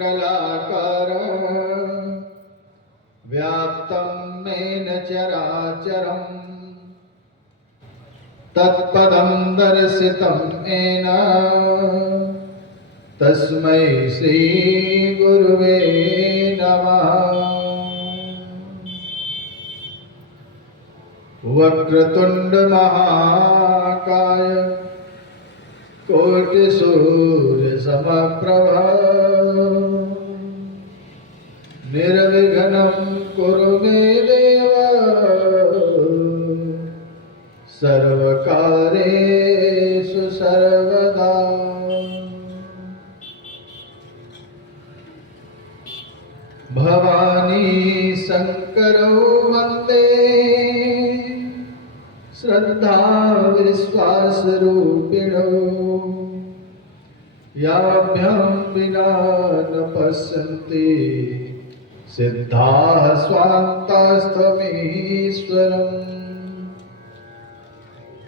मंडलाकारं व्याप्तं येन चराचरं तत्पदं दर्शितं येन तस्मै श्री गुरुवे नमः। वक्रतुंड महाकाय कोटिसूर्य समप्रभा निर्विघ्नं कुरु मे देव सर्वकार्येषु सर्वदा। भवानी शंकरौ वन्दे श्रद्धा विश्वास रूपिणो याभ्यां विना न पश्यन्ति सिद्धाः स्वान्तास्तमीश्वरम्।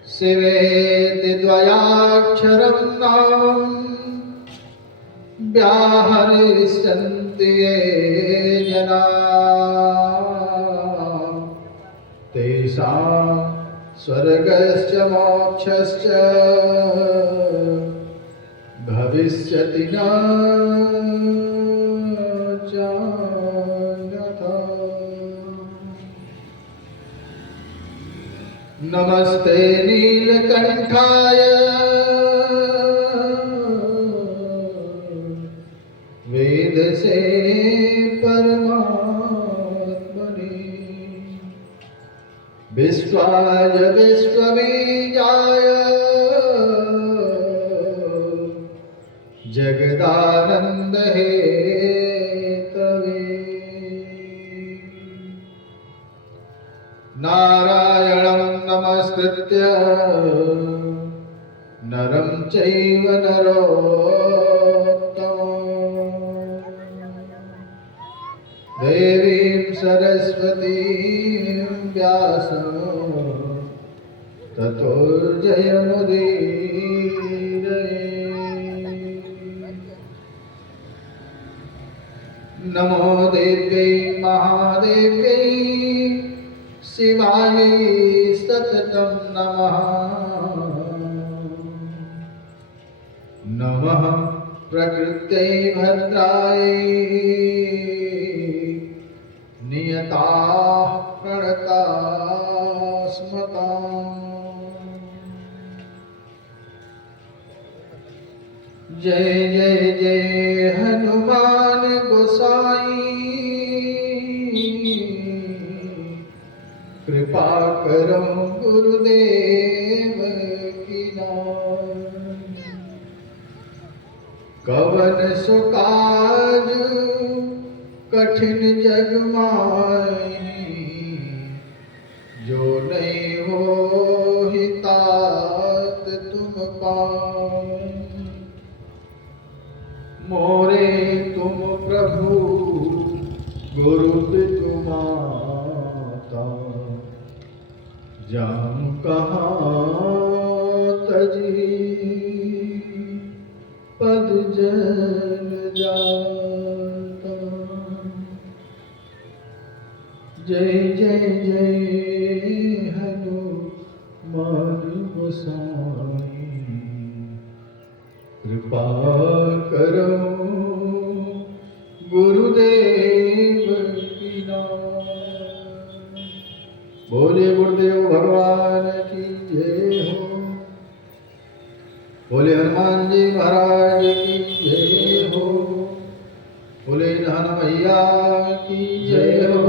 शिवेति द्वयाक्षरं नाम व्याहरिष्यन्ति ये जनाः तेषां स्वर्गश्च मोक्षश्च भविष्यति न जायते। नमस्ते नीलकंठाय वेदसे परमात्मने विश्वाय विश्वबीजाय जगदानंद हेतवे। नारायणं नमस्कृत्य नरं चैव नरोत्तमं देवीं सरस्वतीं व्यासं ततो जयमुदीरये। नमो देव्यै महादेव्यै शिवायै सततं नमः। नमः प्रकृत्यै भद्रायै नियता प्रणता स्मताम्। जय जय जय हनुमान गोसाई कृपा करो गुरुदेव की नाम। कवन सो काज कठिन जग माई जो नहीं हो तात तुम पाओ। मोरे तुम प्रभु गुरु पितु माता जान कहाँ तजी पद जन जाता। जय जय जय हनुमान गोसाई कृपा करो गुरुदेव की नाम। बोले गुरुदेव भगवान की जय हो। बोले हनुमान जी महाराज की जय हो। बोले नहन मैया की जय हो।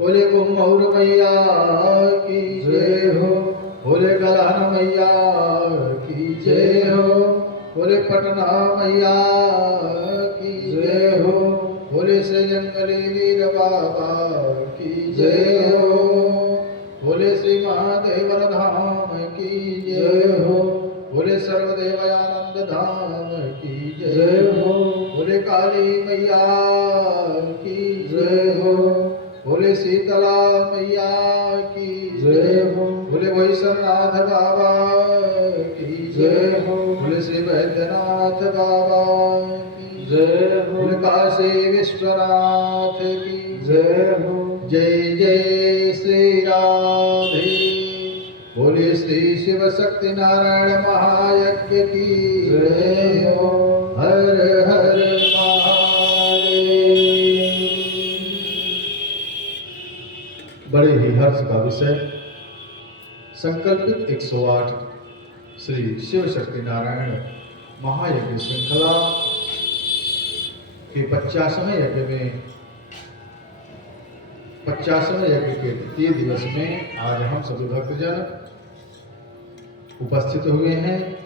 बोले गुमौर मैया की जय हो। बोले गलहन मैया की जय हो। बोले पटना मैया की जय हो। बोले श्री जंगली वीर बाबा की जय हो। बोले श्री महादेवर धाम की जय हो। बोले सर्वदेवयानंद धाम की जय हो। बोले काली मैया की जय हो। बोले शीतला मैया की जय हो। बोले वैश्वनाथ बाबा की जय हो। बोले श्री वैद्यनाथ बाबा की जय हो। काशी विश्वनाथ की जय हो। जय जय श्री राधे। बोले श्री शिव शक्ति नारायण महायज्ञ की जय हो। हर हर महादेव। बड़े ही हर्ष का विषय संकल्पित 108 श्री शिव शक्ति नारायण महायज्ञ श्रृंखला के 50वें यज्ञ में 50वें यज्ञ के द्वितीय दिवस में आज हम सभी भक्तजन उपस्थित हुए हैं।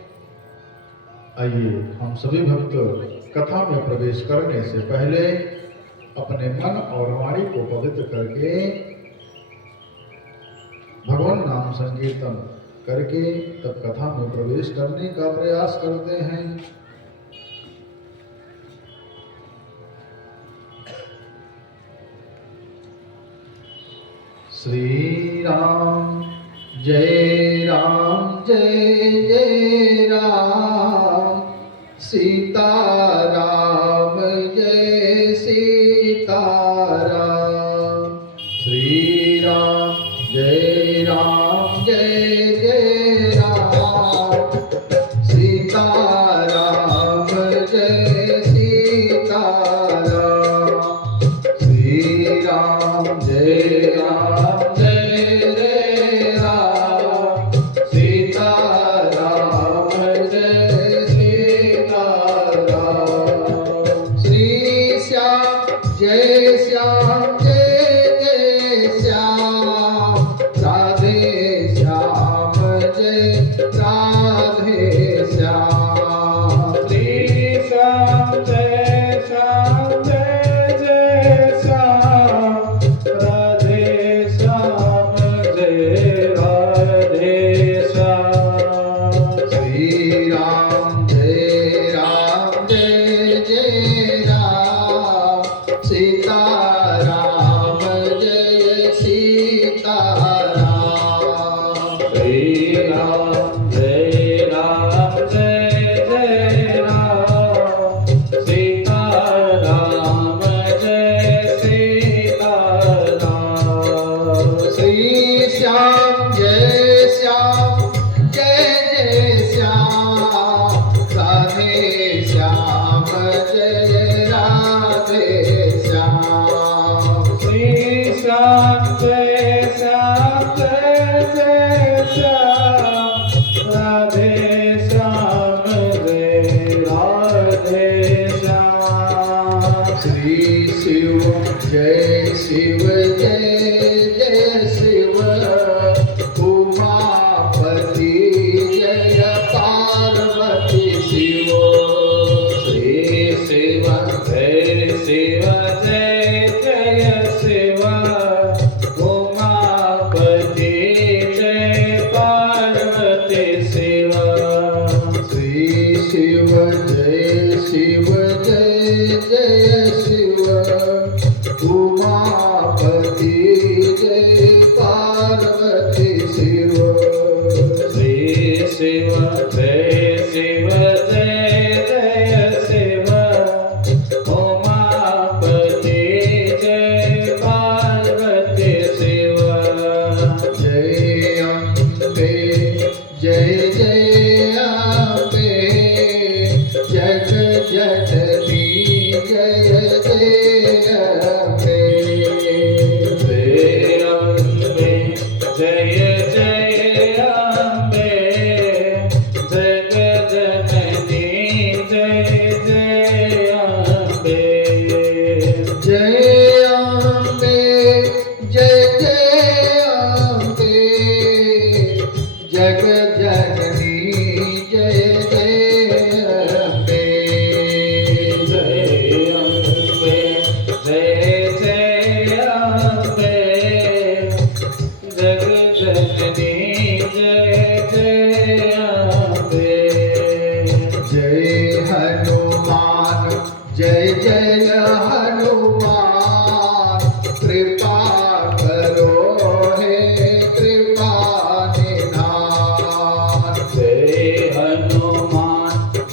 आइए हम सभी भक्त कथा में प्रवेश करने से पहले अपने मन और वाणी को पवित्र करके भगवान नाम संकीर्तन करके तब कथा में प्रवेश करने का प्रयास करते हैं। श्री राम जय जय राम। सीता राम जय सीता राम। श्री राम जय जय राम। सीता राम जय सीता राम। श्री राम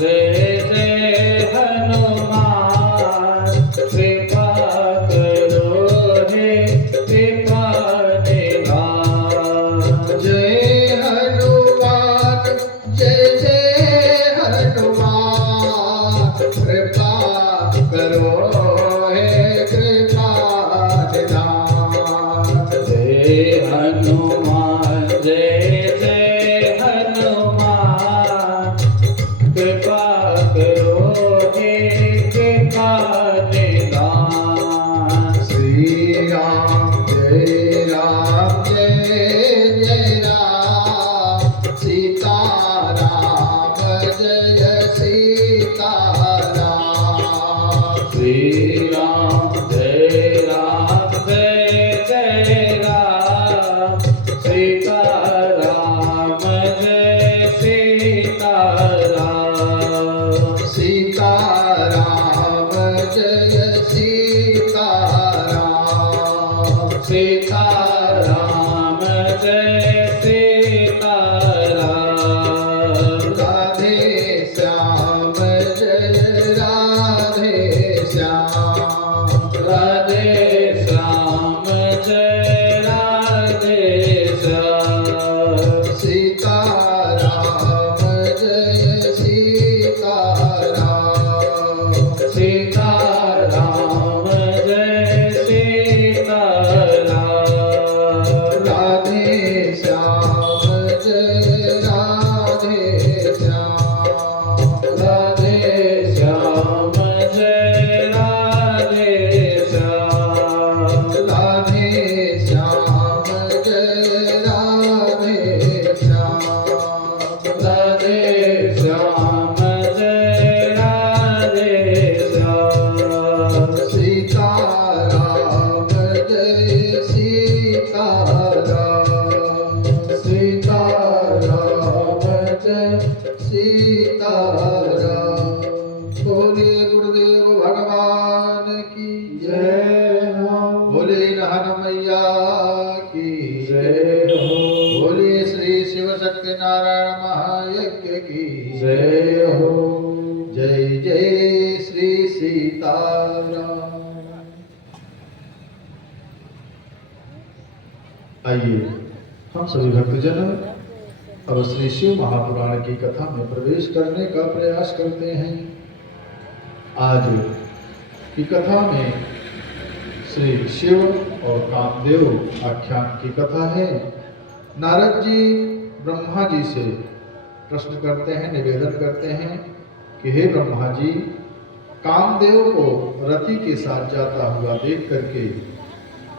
जय जय हनुमान दीपिका निदान। श्री राम जय राम जय जय राम सीता राम जय सीता राम श्री राम जय जय राम सीता राम जय सीता राम। सीता राम जय सीता राम सीता राम जय सीता राम। राधे श्याम जय राधे श्याम राधे श्याम जय राधे श्याम। सीता राम जय सीता राम सीता राम जय सीता राम। राधे श्याम जय राधे श्याम राधे श्याम जय राधे श्याम। राधे श्याम जय राधे श्याम राधे श्याम जय राधे श्याम। सीता राम जय सीता राम सीता राम जय सीता राम। बोले गुरुदेव भगवान की जय हो। बोले नहन मैया की जय हो। बोले श्री शिव शक्ति नारायण महायज्ञ की जय हो। जय जय श्री सीताराम। आइए हम सभी भक्तजन अब श्री शिव महापुराण की कथा में प्रवेश करने का प्रयास करते हैं। आज की कथा में श्री शिव और कामदेव आख्यान की कथा है। नारद जी ब्रह्मा जी से प्रश्न करते हैं, निवेदन करते हैं कि हे ब्रह्मा जी, कामदेव को रति के साथ जाता हुआ देख करके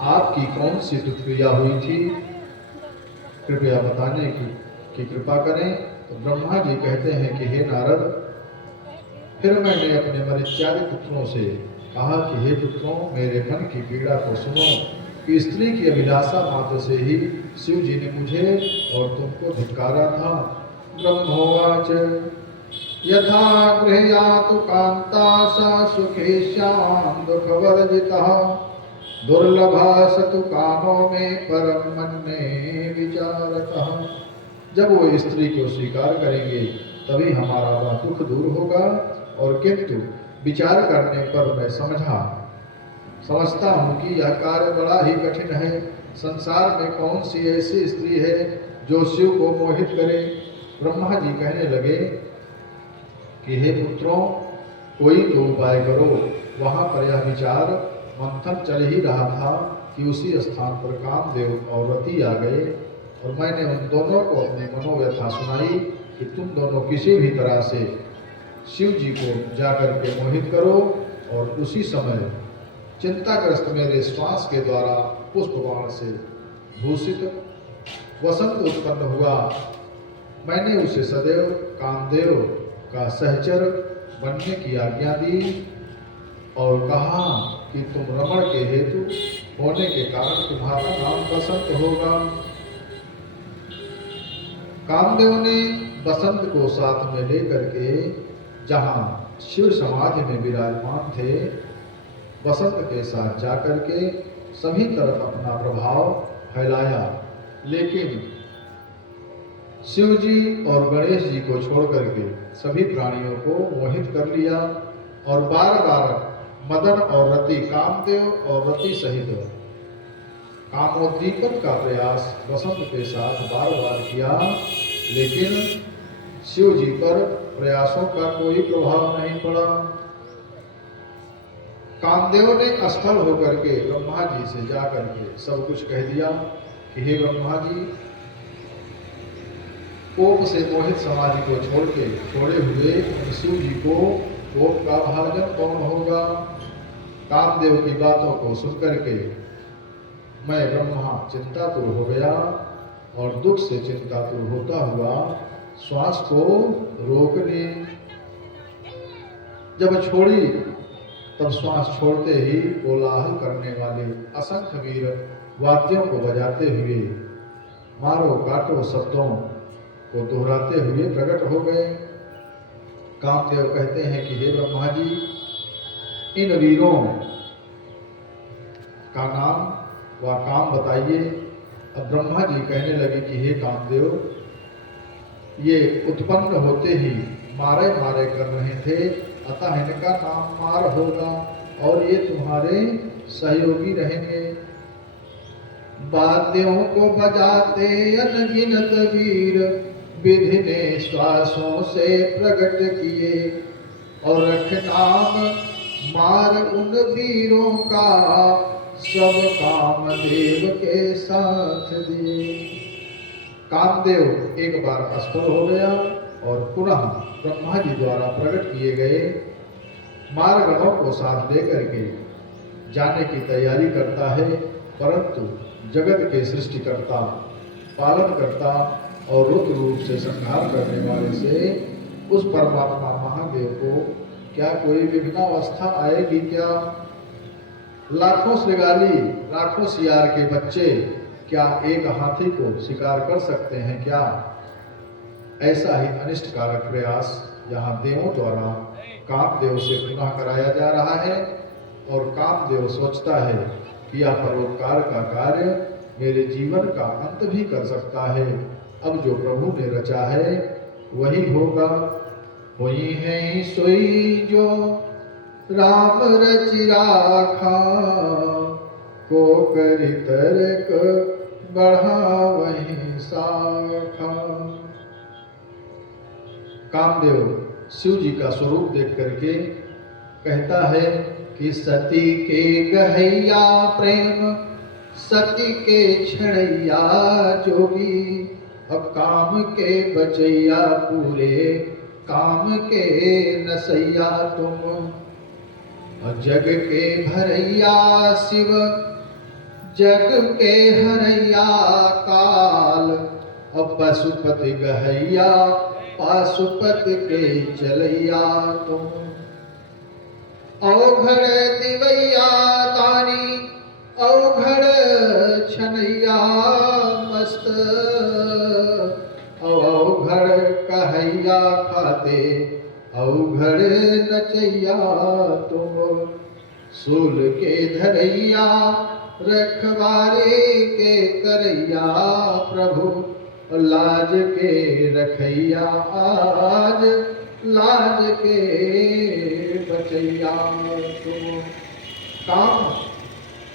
आपकी कौन सी प्रतिक्रिया हुई थी, कृपया बताने की कृपा करें। तो ब्रह्मा जी कहते हैं कि हे नारद, फिर मैंने अपने मरिच्यादि पुत्रों से कहा कि हे पुत्रों, मेरे मन की पीड़ा को सुनो कि स्त्री की अभिलाषा मात्र से ही शिव जी ने मुझे और तुमको धिक्कारा था। ब्रह्मोवाच यथा गृह्यातु कांता सा सुखेश्याम दुःखवर्जितः दुर्लभा सतु कामों में परम मन्ये विचारतः। जब वो स्त्री को स्वीकार करेंगे तभी हमारा वह दुख दूर होगा, और किंतु विचार करने पर मैं समझता हूँ कि यह कार्य बड़ा ही कठिन है। संसार में कौन सी ऐसी स्त्री है जो शिव को मोहित करे। ब्रह्मा जी कहने लगे कि हे पुत्रों, कोई तो उपाय करो। वहाँ पर यह विचार मंथन चल ही रहा था कि उसी स्थान पर कामदेव और रति आ गए, और मैंने उन दोनों को अपनी मनोव्यथा सुनाई कि तुम दोनों किसी भी तरह से शिव जी को जाकर के मोहित करो। और उसी समय चिंताग्रस्त मेरे श्वास के द्वारा पुष्पबाण से भूषित वसंत उत्पन्न हुआ। मैंने उसे सदैव कामदेव का सहचर बनने की आज्ञा दी और कहा कि तुम रमण के हेतु होने के कारण तुम्हारा नाम बसंत होगा। कामदेव ने बसंत को साथ में लेकर के जहाँ शिव समाधि में विराजमान थे, बसंत के साथ जाकर के सभी तरफ अपना प्रभाव फैलाया, लेकिन शिव जी और गणेश जी को छोड़ करके सभी प्राणियों को मोहित कर लिया। और बार बार मदन और रति, कामदेव और रति सहित कामोद्दीपन का प्रयास बसंत के साथ बार बार किया, लेकिन शिव जी पर प्रयासों का कोई प्रभाव नहीं पड़ा। कामदेव ने असफल होकर के ब्रह्मा जी से जाकर के सब कुछ कह दिया कि हे ब्रह्मा जी, कोप से मोहित समाधि को छोड़े हुए शिव जी को कोप का भाजन कौन होगा। कामदेव की बातों को सुनकर के मैं ब्रह्मा चिंतातुर हो गया और दुख से चिंतातुर होता हुआ श्वास को रोक ली। जब छोड़ी तब श्वास छोड़ते ही कोलाहल करने वाले असंख्य वीर वाद्यों को बजाते हुए मारो काटो शब्दों को दोहराते हुए प्रकट हो गए। कामदेव कहते हैं कि हे ब्रह्मा जी, इन वीरों का नाम व काम बताइए। अब ब्रह्मा जी कहने लगे कि हे कामदेव, ये उत्पन्न होते ही मारे मारे कर रहे थे, अतः इनका नाम मार होगा और ये तुम्हारे सहयोगी रहेंगे। वाद्यों को बजाते अनगिनत वीर विधि ने श्वासों से प्रकट किए और रख नाम मार उन वीरों का सब कामदेव के साथ दिए। कामदेव एक बार असफल हो गया और पुनः ब्रह्मा जी द्वारा प्रकट किए गए मारगणों को साथ लेकर के जाने की तैयारी करता है, परंतु जगत के सृष्टिकर्ता, पालन करता और रुद्र रूप से संहार करने वाले से उस परमात्मा महादेव को क्या कोई विघ्नावस्था आएगी क्या। लाखों श्रृगाली, लाखों सियार के बच्चे क्या एक हाथी को शिकार कर सकते हैं क्या। ऐसा ही अनिष्टकारक प्रयास यहाँ देवों द्वारा कामदेव से पुनः कराया जा रहा है और कामदेव सोचता है कि यह परोपकार का कार्य मेरे जीवन का अंत भी कर सकता है। अब जो प्रभु ने रचा है वही होगा। वही है सोई जो राम रचि राखा, को करि तर्क बढ़ावहि शाखा। कामदेव शिव जी का स्वरूप देख करके कहता है कि सती के गहैया प्रेम, सती के छड़ैया जोगी, अब काम के बचैया पूरे, काम के नसैया तुम। जग के भरैया शिव, जग के हरैया काल, अब पशुपति गहैया, पाशुपति के चलैया तुम। औघड़ दिवैया तारी, औघड़ छनैया मस्त, औघड़ कहैया खाते, औघड़ नचैया तुम। सूल के धरैया, रखवारे के करैया प्रभु, लाज के रखैया आज, लाज के बचैया तुम। काम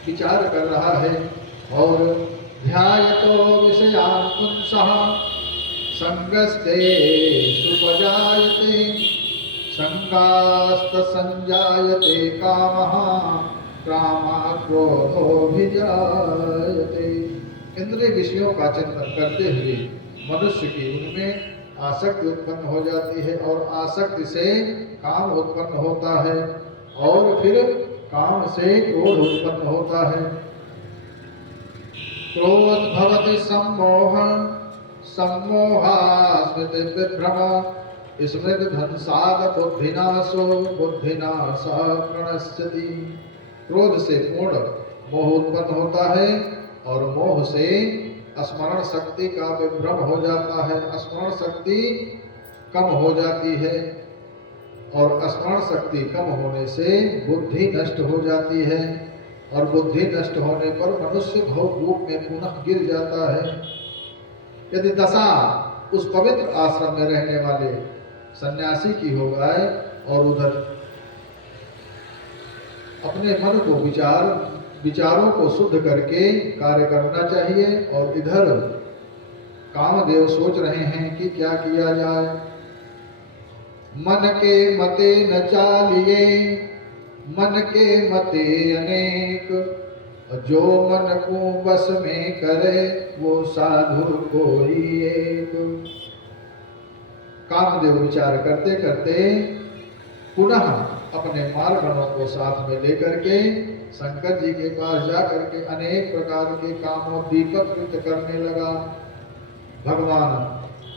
विचार कर रहा है और ध्यायतो विषयान् पुंसः, संगस्ते सुपजायते, संगास्त संजायते कामः, कामात् क्रोधोऽभिजायते। इंद्रिय विषयों का चिंतन करते हुए मनुष्य की उनमें आसक्ति उत्पन्न हो जाती है और आसक्ति से काम उत्पन्न होता है और फिर काम से क्रोध उत्पन्न होता है। क्रोध भवति सम्मोह, सम्मोहा स्मृति विभ्रम, स्मृति ध्वंसात् बुद्धिनाशो, बुद्धिनाशा प्रणश्यति। क्रोध से पूर्ण मोह उत्पन्न होता है और मोह से स्मरण शक्ति का विभ्रम हो जाता है, स्मरण शक्ति कम हो जाती है और स्मरण शक्ति कम होने से बुद्धि नष्ट हो जाती है और बुद्धि नष्ट होने पर मनुष्य भोग रूप में पुनः गिर जाता है। यदि दशा उस पवित्र आश्रम में रहने वाले सन्यासी की हो जाए और उधर अपने मन को विचारों को शुद्ध करके कार्य करना चाहिए और इधर कामदेव सोच रहे हैं कि क्या किया जाए। मन के मते न चालिए, मन के मते अनेक, जो मन को बस में करे वो साधु कोई एक। कामदेव विचार करते करते पुनः अपने मार्गणों को साथ में लेकर के शंकर जी के पास जाकर के अनेक प्रकार के कामोद्दीपक कृत्य करने लगा। भगवान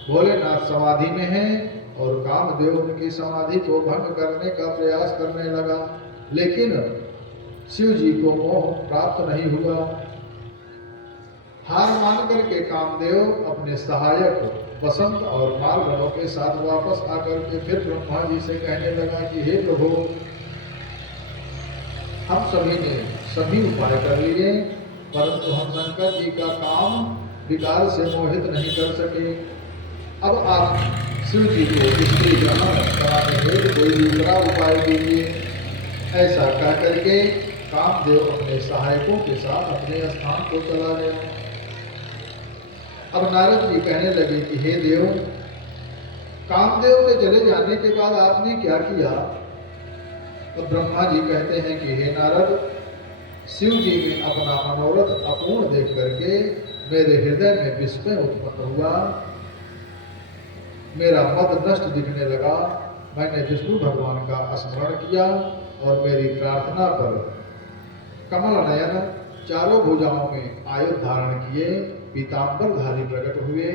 भोलेनाथ समाधि में हैं और कामदेव उनकी समाधि को भंग करने का प्रयास करने लगा, लेकिन शिव जी को मोह प्राप्त नहीं हुआ। हार मान करके कामदेव अपने सहायक बसंत और मालगणों के साथ वापस आकर के फिर ब्रह्मा जी से कहने लगा कि हे प्रभु, हम सभी ने सभी उपाय कर लिए, परंतु हम शंकर जी का काम विकार से मोहित नहीं कर सके। अब आप शिव जी को स्त्री ग्रहण कराने हेतु कोई दूसरा उपाय दीजिए। ऐसा कह करके कामदेव अपने सहायकों के साथ अपने स्थान को चला गया। अब नारद जी कहने लगे कि हे देव, कामदेव के चले जाने के बाद आपने क्या किया? तो ब्रह्मा जी कहते हैं कि हे नारद, शिव जी में अपना मनोरथ अपूर्ण देख करके मेरे हृदय में विस्मय उत्पन्न हुआ, मेरा मद नष्ट दिखने लगा। मैंने विष्णु भगवान का स्मरण किया और मेरी प्रार्थना पर कमल नयन चारों भुजाओं में आयुध धारण किए पीतांबरधारी प्रकट हुए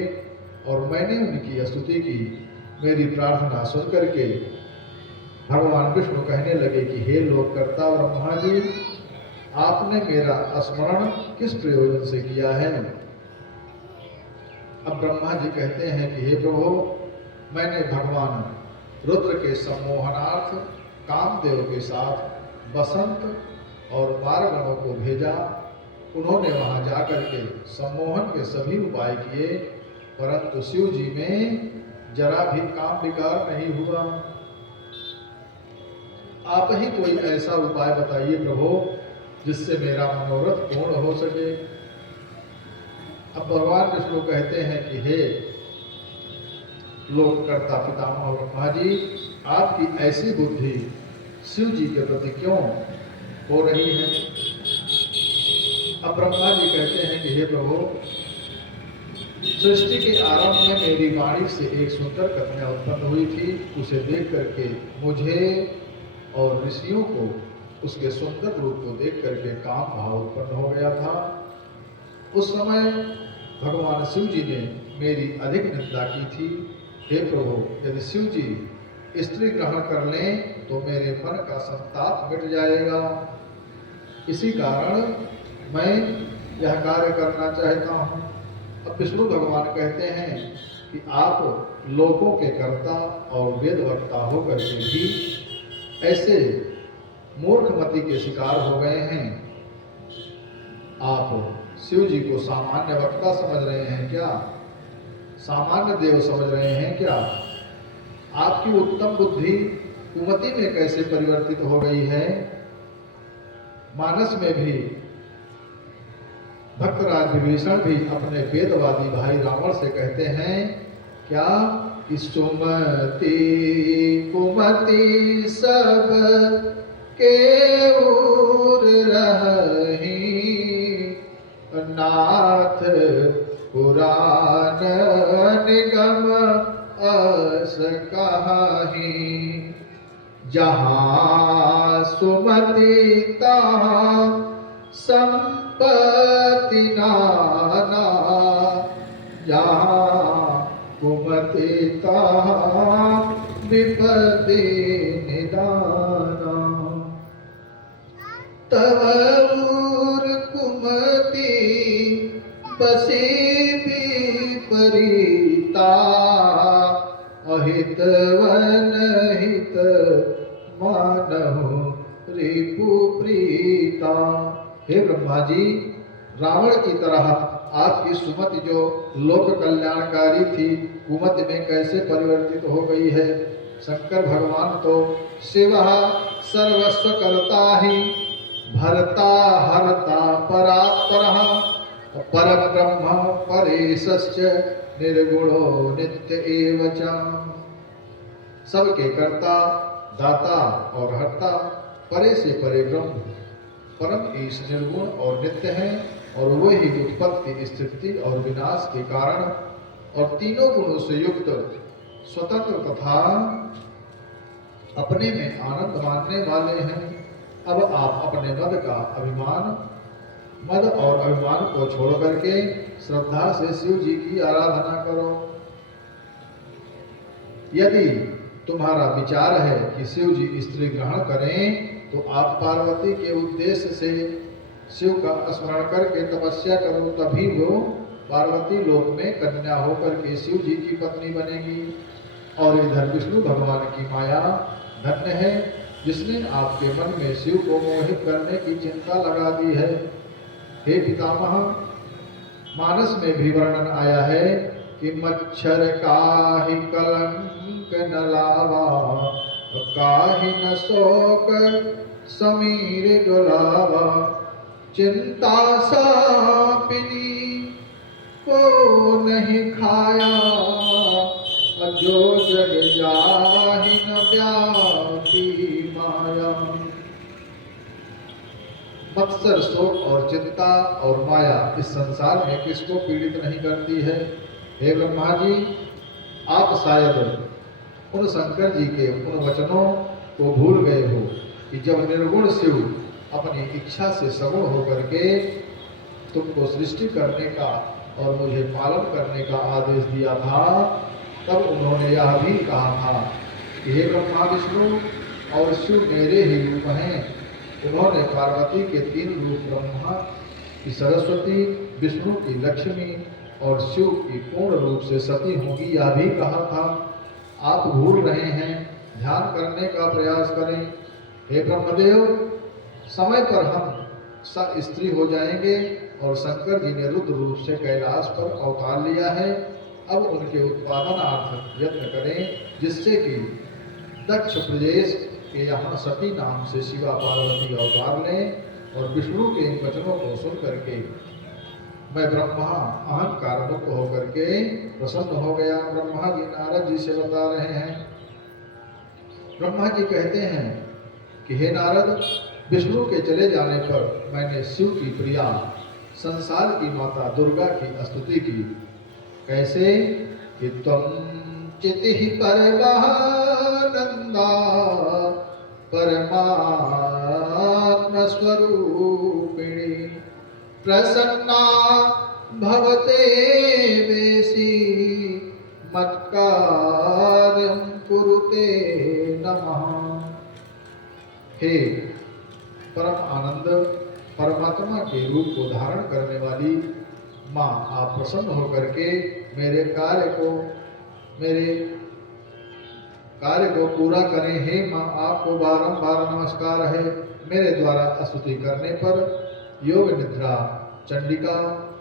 और मैंने उनकी स्तुति की। मेरी प्रार्थना सुन करके भगवान विष्णु कहने लगे कि हे लोककर्ता ब्रह्मा जी, आपने मेरा स्मरण किस प्रयोजन से किया है? अब ब्रह्मा जी कहते हैं कि हे प्रभु, मैंने भगवान रुद्र के सम्मोहनार्थ कामदेव के साथ बसंत और मारगणों को भेजा। उन्होंने वहां जाकर के सम्मोहन के सभी उपाय किए, परंतु शिव जी में जरा भी काम विकार नहीं हुआ। आप ही कोई ऐसा उपाय बताइए प्रभु, जिससे मेरा मनोरथ पूर्ण हो सके। अब भगवान विष्णु कहते हैं कि हे लोककर्ता पितामह ब्रह्मा जी, आपकी ऐसी बुद्धि शिव जी के प्रति क्यों हो रही है? अब ब्रह्मा जी कहते हैं कि हे प्रभु, सृष्टि के आरंभ में मेरी वाणी से एक सुंदर कन्या उत्पन्न हुई थी। उसे देख करके मुझे और ऋषियों को उसके सुंदर रूप को देख करके काम भाव उत्पन्न हो गया था। उस समय भगवान शिव जी ने मेरी अधिक निंदा की थी। हे प्रभु, यदि शिव जी स्त्री ग्रहण कर लें तो मेरे मन का संताप मिट जाएगा। इसी कारण मैं यह कार्य करना चाहता हूँ। अब विष्णु भगवान कहते हैं कि आप लोकों के कर्ता और वेद वक्ता होकर के भी ऐसे मूर्खमति के शिकार हो गए हैं। आप शिव जी को सामान्य वक्ता समझ रहे हैं क्या? सामान्य देव समझ रहे हैं क्या? आपकी उत्तम बुद्धि कुमति में कैसे परिवर्तित हो गई है? मानस में भी भक्तराज विभीषण भी अपने वेदवादी भाई रावण से कहते हैं क्या कि सुमति कुमति सब के उर रही, नाथ पुराण निगम अस कहाही। जहाँ सुमति तहाँ संपत्ति नाना, जहाँ कुमति तहाँ विपत्ति निदाना। तव उर कुमति बसी विपरीता, अहित वन हित मानहु रिपु प्रीता। हे ब्रह्मा जी, रावण की तरह आपकी सुमति जो लोक कल्याणकारी थी, कुमति में कैसे परिवर्तित हो गई है? शंकर भगवान तो शिव सर्वस्व करता ही, भरता हरता परात्परः, पर ब्रह्म परेशश्च निर्गुणो नित्य एव च। सबके कर्ता, दाता और हर्ता, परे से परे ब्रह्म, परम ईश निर्गुण और नित्य है, और वही उत्पत्ति स्थिति और विनाश के कारण और तीनों गुणों से युक्त स्वतंत्र तथा अपने में आनंद मानने वाले हैं। अब आप अपने मद और अभिमान को छोड़ करके श्रद्धा से शिव जी की आराधना करो। यदि तुम्हारा विचार है कि शिव जी स्त्री ग्रहण करें, तो आप पार्वती के उद्देश्य से शिव का स्मरण करके तपस्या करो, तभी वो पार्वती लोक में कन्या होकर के शिव जी की पत्नी बनेगी। और इधर विष्णु भगवान की माया धन्य है, जिसने आपके मन में शिव को मोहित करने की चिंता लगा दी है। हे पितामह, मानस में भी वर्णन आया है कि मच्छर काहि कलंक न लावा, काहि न शोक समीर डोलावा, चिंता सापिनी को नहीं खाया, जो जग जाहि न व्यापी माया। मत्सर, शोक और चिंता और माया इस संसार में किसको पीड़ित नहीं करती है। हे ब्रह्मा जी, आप शायद उन शंकर जी के उन वचनों को भूल गए हो कि जब निर्गुण शिव अपनी इच्छा से सगुण होकर के तुमको सृष्टि करने का और मुझे पालन करने का आदेश दिया था, तब उन्होंने यह भी कहा था कि हे ब्रह्मा, विष्णु और शिव मेरे ही रूप हैं। उन्होंने पार्वती के 3 रूप, ब्रह्मा की सरस्वती, विष्णु की लक्ष्मी और शिव की पूर्ण रूप से सती होंगी, यह भी कहा था। आप भूल रहे हैं, ध्यान करने का प्रयास करें। हे ब्रह्मदेव, समय पर हम स्त्री हो जाएंगे और शंकर जी ने रुद्र रूप से कैलाश पर अवतार लिया है। अब उनके उत्पादनार्थ यत्न करें, जिससे कि दक्ष प्रदेश के यहाँ सती नाम से शिवा पार्वती अवतार लें। और विष्णु के इन वचनों को सुन करके मैं ब्रह्मा अहंकार मुक्त होकर के प्रसन्न हो गया। ब्रह्मा जी नारद जी से बता रहे हैं। ब्रह्मा जी कहते हैं कि हे नारद, विष्णु के चले जाने पर मैंने शिव की प्रिया संसार की माता दुर्गा की स्तुति की। कैसे कि त्वं चितिः परमानंदा परमात्म स्वरूपिणी, प्रसन्ना भवते वेसी, मत्कार्यं कुरुते नमः। हे परम आनंद परमात्मा के रूप को धारण करने वाली माँ, आप प्रसन्न होकर के मेरे कार्य को पूरा करें। हे माँ, आपको बारंबार नमस्कार है। मेरे द्वारा स्तुति करने पर योग निद्रा चंडिका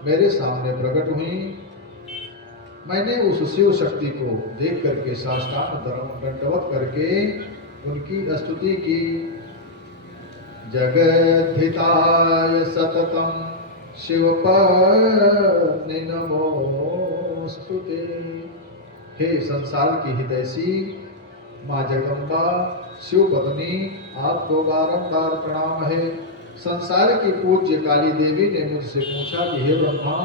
मेरे सामने प्रकट हुई। मैंने उस शिव शक्ति को देख करके साष्टांग दंडवत करके उनकी स्तुति की। जगद्धिताय सततं शिवपत्नी नमोस्तुते। हे संसार की हितैषी माँ जगदम्बा शिव पत्नी, आपको बारंबार प्रणाम है। संसार की पूज्य काली देवी ने मुझसे पूछा कि हे ब्रह्मा,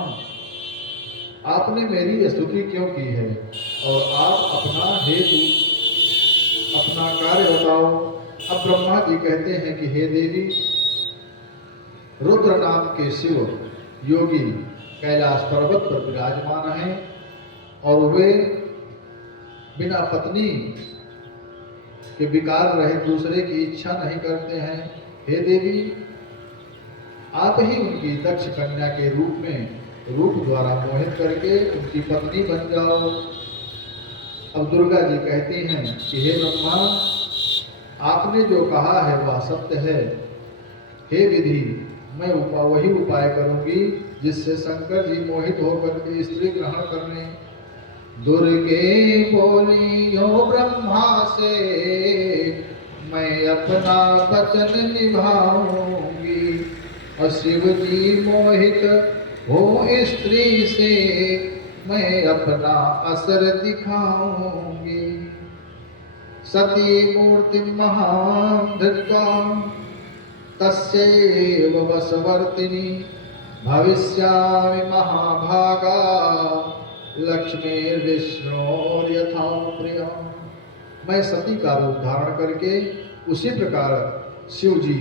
आपने मेरी स्तुति क्यों की है और आप अपना कार्य बताओ। अब ब्रह्मा जी कहते हैं कि हे देवी, रुद्र नाम के शिव योगी कैलाश पर्वत पर विराजमान हैं और वे बिना पत्नी के विकार रहित दूसरे की इच्छा नहीं करते हैं। हे देवी, आप ही उनकी दक्ष कन्या के रूप द्वारा मोहित करके उनकी पत्नी बन जाओ। अब दुर्गा जी कहती हैं कि हे ब्रह्मा, आपने जो कहा है वह सत्य है। हे विधि, मैं वही उपाय करूंगी जिससे शंकर जी मोहित होकर के स्त्री ग्रहण करने। दुर्गे बोली हो ब्रह्मा से, मैं अपना वचन निभाऊंगी, और शिव जी मोहित हो स्त्री से, मैं अपना असर दिखाऊंगी। सती मूर्ति महान धृत्वा तस्यैव वशवर्तिनी, भविष्यामि महाभागा, लक्ष्मीर्विष्णोर्यथा प्रिया। मैं सती का रूप धारण करके उसी प्रकार शिव जी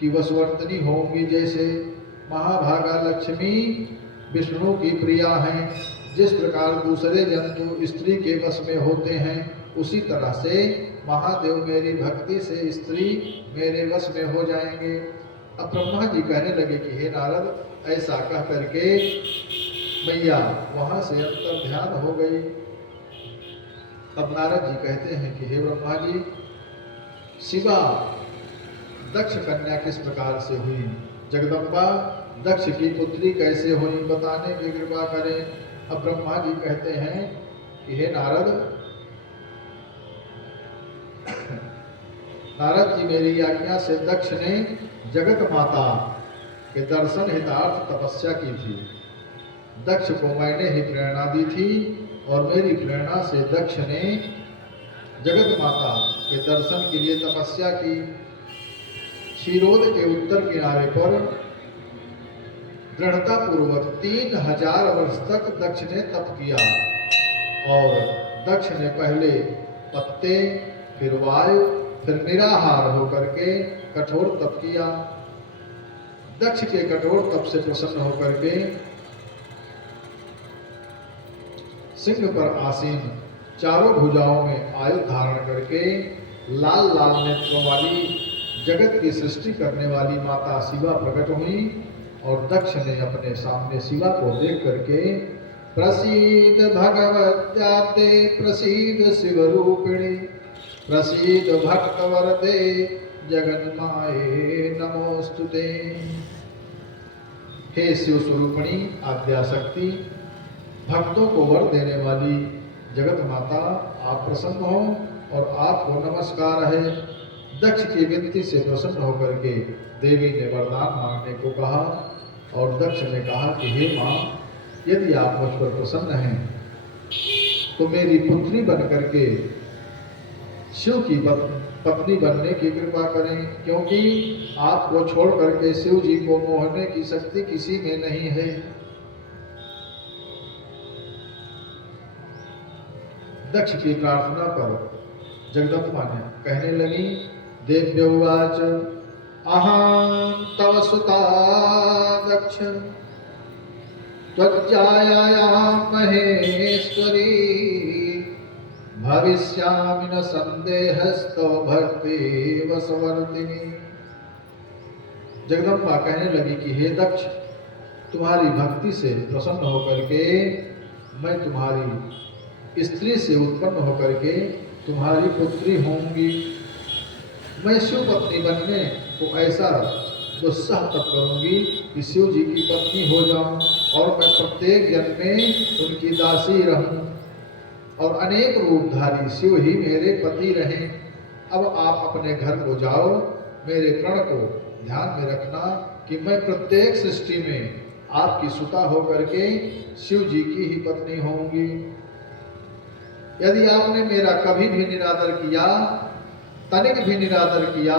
की वशवर्तनी होंगी, जैसे महाभागा लक्ष्मी विष्णु की प्रिया हैं। जिस प्रकार दूसरे जंतु स्त्री के वश में होते हैं, उसी तरह से महादेव मेरी भक्ति से स्त्री मेरे वश में हो जाएंगे। अब ब्रह्मा जी कहने लगे कि हे नारद, ऐसा कह करके मैया वहां से अंतर ध्यान हो गई। अब नारद जी कहते हैं कि हे ब्रह्मा जी, शिवा दक्ष कन्या किस प्रकार से हुई, जगदम्बा दक्ष की पुत्री कैसे हुई, बताने की कृपा करें। अब ब्रह्मा जी कहते हैं कि हे नारद, नारद जी मेरी आज्ञा से दक्ष ने जगत माता के दर्शन हितार्थ तपस्या की थी। दक्ष को मैंने ही प्रेरणा दी थी और मेरी प्रेरणा से दक्ष ने जगत माता के दर्शन के लिए तपस्या की। क्षीरोद के उत्तर किनारे पर दृढ़ता पूर्वक 3000 वर्ष तक दक्ष ने तप किया और दक्ष ने पहले पत्ते, फिर वायु, फिर निराहार होकर के कठोर तप किया। दक्ष के कठोर तप से प्रसन्न होकर के सिंह पर आसीन, चारों भुजाओं में आयु धारण करके लाल लाल नेत्रों वाली जगत की सृष्टि करने वाली माता शिवा प्रकट हुई और दक्ष ने अपने सामने शिवा को देख करके प्रसीद भगवत्याते प्रसीद शिव रूपिणी प्रसीद भक्त वरदे जगन्माये नमोस्तुते। हे शिव स्वरूपिणी आद्याशक्ति, भक्तों को वर देने वाली जगत माता, आप प्रसन्न हो और आपको नमस्कार है। दक्ष की विनती से प्रसन्न होकर के देवी ने वरदान मांगने को कहा और दक्ष ने कहा कि हे माँ, यदि आप मुझ पर प्रसन्न हैं तो मेरी पुत्री बन करके शिव की पत्नी बनने की कृपा करें, क्योंकि आपको छोड़ करके शिव जी को मोहने की शक्ति किसी में नहीं है। दक्ष की प्रार्थना पर जगदम्बा ने कहने लगी, देव्य उवाच अहं तव सुता दक्ष त्वज्जायां महेश्वरी भविष्यामि न संदेहस्तव भक्ति वशवर्तिनी। जगदम्बा कहने लगी कि हे दक्ष, तुम्हारी भक्ति से प्रसन्न होकर के मैं तुम्हारी स्त्री से उत्पन्न होकर के तुम्हारी पुत्री होंगी। मैं शिव पत्नी बनने को ऐसा दुस्साह तब करूंगी कि शिव जी की पत्नी हो जाऊं और मैं प्रत्येक जन्म में उनकी दासी रहूं और अनेक रूपधारी शिव ही मेरे पति रहें। अब आप अपने घर को जाओ, मेरे प्रण को ध्यान में रखना कि मैं प्रत्येक सृष्टि में आपकी सुता होकर के शिव जी की ही पत्नी होंगी। यदि आपने मेरा कभी भी निरादर किया, तनिक भी निरादर किया,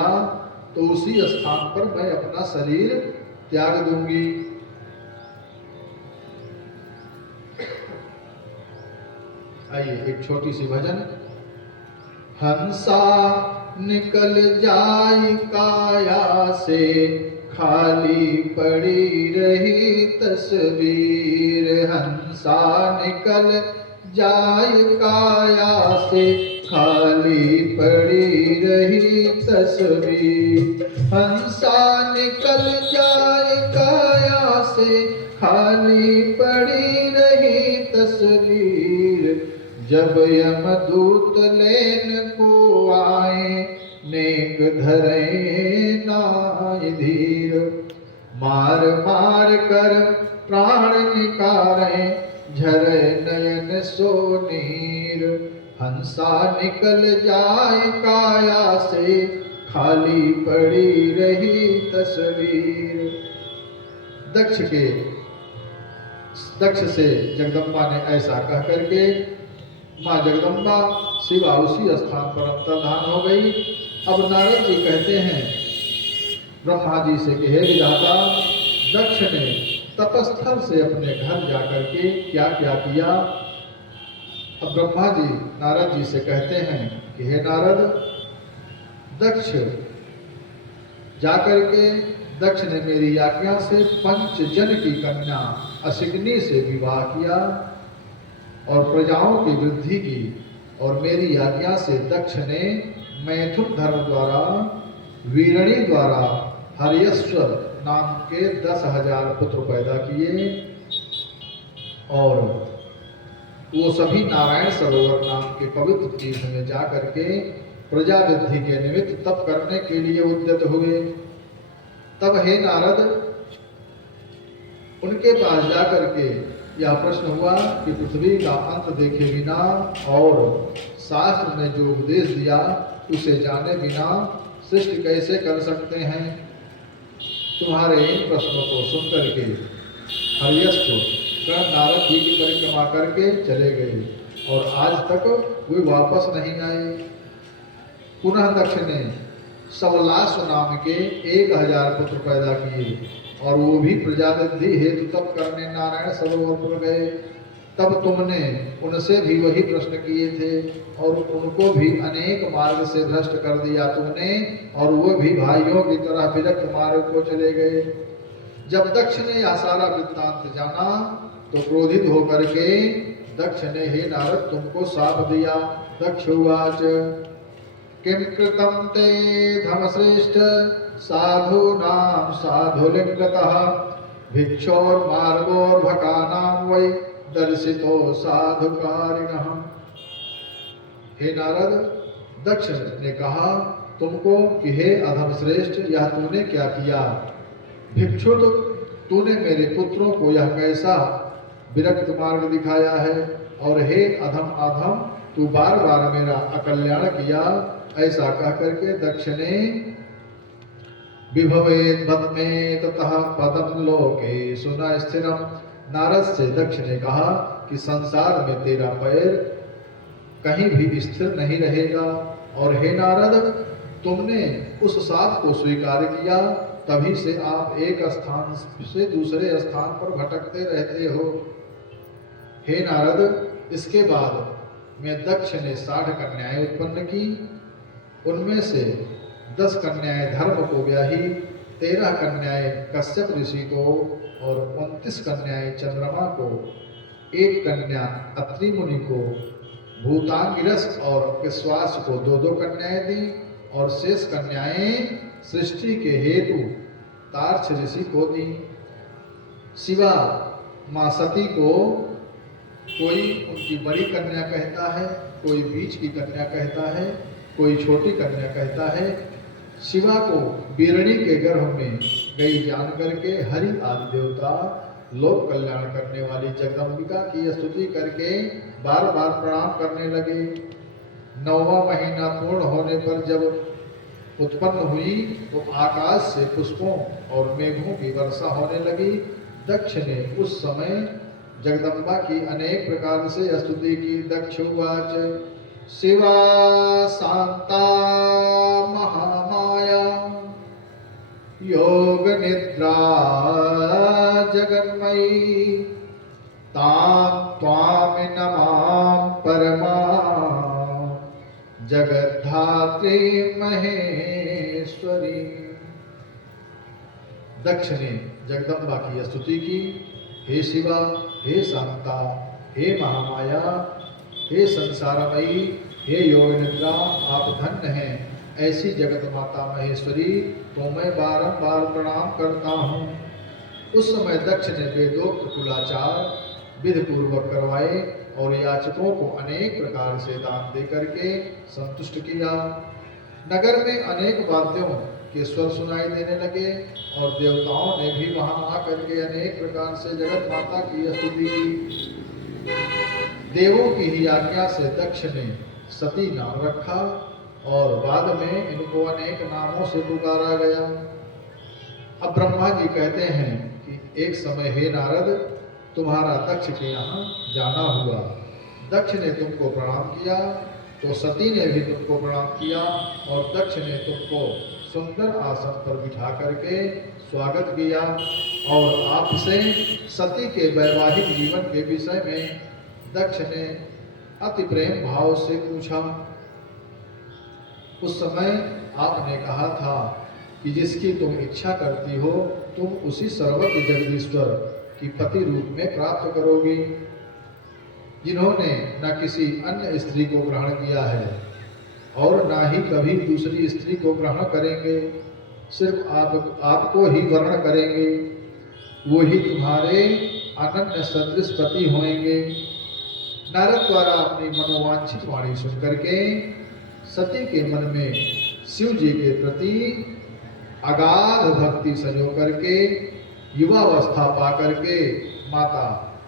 तो उसी स्थान पर मैं अपना शरीर त्याग दूंगी। आइए एक छोटी सी भजन। हंसा निकल जाई काया से, खाली पड़ी रही तस्वीर। हंसा निकल जाए काया से, खाली पड़ी रही तस्वीर। हंसा निकल जाए काया से, खाली पड़ी रही तस्वीर। जब यमदूत लेन को आए, नेक धरे नाय धीर। मार मार कर प्राण निकारे, झरे नयन सो नीर। हंसा निकल जाए काया से, खाली पड़ी रही तस्वीर। दक्ष से जगदम्बा ने ऐसा कह करके माँ जगदम्बा शिवा उसी स्थान पर अंतर्धान हो गई। अब नारद जी कहते हैं ब्रह्मा जी से कि हे विधाता, दक्ष ने तपस्थल से अपने घर जाकर के क्या क्या किया। अब ब्रह्मा जी नारद जी से कहते हैं कि हे नारद, दक्ष जाकर के दक्ष ने मेरी आज्ञा से पंचजन की कन्या असिग्नी से विवाह किया और प्रजाओं की वृद्धि की। और मेरी आज्ञा से दक्ष ने मैथुन धर्म द्वारा वीरणी द्वारा हर्यश्वर नाम के 10,000 पुत्र पैदा किए। और वो सभी नारायण सरोवर नाम के पवित्र तीर्थ में जाकर के प्रजा वृद्धि के निमित्त तप करने के लिए उद्यत हुए। तब हे नारद, उनके पास जाकर के यह प्रश्न हुआ कि पृथ्वी का अंत देखे बिना और शास्त्र ने जो उपदेश दिया उसे जाने बिना सृष्टि कैसे कर सकते हैं। तुम्हारे इन प्रश्नों को सुनकर के हर्यश्व गण नारद जी की परिक्रमा करके चले गए और आज तक वे वापस नहीं आए। पुनः दक्ष ने सवलास्व नाम के 1,000 पुत्र पैदा किए और वो भी प्रजावृद्धि हेतु तप करने नारायण सरोवर पर गए। तब तुमने उनसे भी वही प्रश्न किए थे और उनको भी अनेक मार्ग से भ्रष्ट कर दिया तुमने, और वो भी भाइयों की तरह विरक्त मार्ग को चले गए। जब दक्ष ने यह सारा वृत्तांत जाना तो क्रोधित होकर के दक्ष ने हे नारद तुमको शाप दिया। दक्ष उवाच किम कृतं ते धर्मश्रेष्ठ साधूनां साधुलिंगतः भिक्षोर्मार्गोर्भकानां वै दर्शितो साधुकारिणः। हे नारद, दक्ष ने कहा तुमको कि हे अधमश्रेष्ठ, यह तूने क्या किया? भिक्षुत, तूने मेरे पुत्रों को यह कैसा विरक्त मार्ग दिखाया है, और हे अधम अधम, तू बार बार मेरा अकल्याण किया। ऐसा कह करके दक्ष ने विभवेद पद्मे ततः पदम लोके सुना स्थिरम। नारद से दक्ष ने कहा कि संसार में तेरा पैर कहीं भी स्थिर नहीं रहेगा। और हे नारद, तुमने उस शाप को स्वीकार किया, तभी से आप एक स्थान से दूसरे स्थान पर भटकते रहते हो। हे नारद, इसके बाद में दक्ष ने 60 कन्याएं उत्पन्न की। उनमें से 10 कन्याएं धर्म को ब्याही, 13 कन्याएं कश्यप ऋषि को और 29 कन्याएं चंद्रमा को, 1 कन्या अत्रि मुनि को, भूतांगिरस और विश्वास को 2-2 कन्याएं दी, और शेष कन्याएं सृष्टि के हेतु तार्क्ष ऋषि को दी। शिवा माँ सती को कोई उनकी बड़ी कन्या कहता है, कोई बीच की कन्या कहता है, कोई छोटी कन्या कहता है। शिवा को बीरणी के गर्भ में गई जान करके हरि आदि देवता लोक कल्याण करने वाली जगदम्बिका की स्तुति करके बार बार प्रणाम करने लगे। 9वां महीना पूर्ण होने पर जब उत्पन्न हुई तो आकाश से पुष्पों और मेघों की वर्षा होने लगी। दक्ष ने उस समय जगदम्बा की अनेक प्रकार से स्तुति की। दक्ष उवाच शिवा शांता महामाया योग निद्रा जगन्मयी तां त्वां नमां परमा जगद्धात्री महेश्वरी। दक्ष ने जगदम्बा की स्तुति की। हे शिवा, हे शांता, हे महामाया, हे संसारमयी, हे योग निद्रा, आप धन्य हैं। ऐसी जगत माता महेश्वरी को मैं बारंबार प्रणाम करता हूँ। उस समय दक्ष ने वेदोक्त कुलाचार विधि पूर्वक करवाए और याचकों को अनेक प्रकार से दान दे करके संतुष्ट किया। नगर में अनेक वाद्यों के स्वर सुनाई देने लगे और देवताओं ने भी वहां आकर के अनेक प्रकार से जगत माता की स्तुति की। देवों की ही आज्ञा से दक्ष ने सती नाम रखा और बाद में इनको अनेक नामों से पुकारा गया। अब ब्रह्मा जी कहते हैं कि एक समय हे नारद, तुम्हारा दक्ष के यहाँ जाना हुआ। दक्ष ने तुमको प्रणाम किया तो सती ने भी तुमको प्रणाम किया और दक्ष ने तुमको सुंदर आसन पर बिठा करके स्वागत किया और आपसे सती के वैवाहिक जीवन के विषय में दक्ष ने अति प्रेम भाव से पूछा। उस समय आपने कहा था कि जिसकी तुम इच्छा करती हो तुम उसी सर्वज्ञ जगदीश्वर की पति रूप में प्राप्त करोगी, जिन्होंने न किसी अन्य स्त्री को ग्रहण किया है और ना ही कभी दूसरी स्त्री को ग्रहण करेंगे, सिर्फ आपको ही वर्ण करेंगे। वो ही तुम्हारे अनन्य सदृश पति होंगे। नारद द्वारा अपनी मनोवांछित वाणी सुनकर के सती के मन में शिव जी के प्रति अगाध भक्ति संजो करके युवावस्था पा करके माता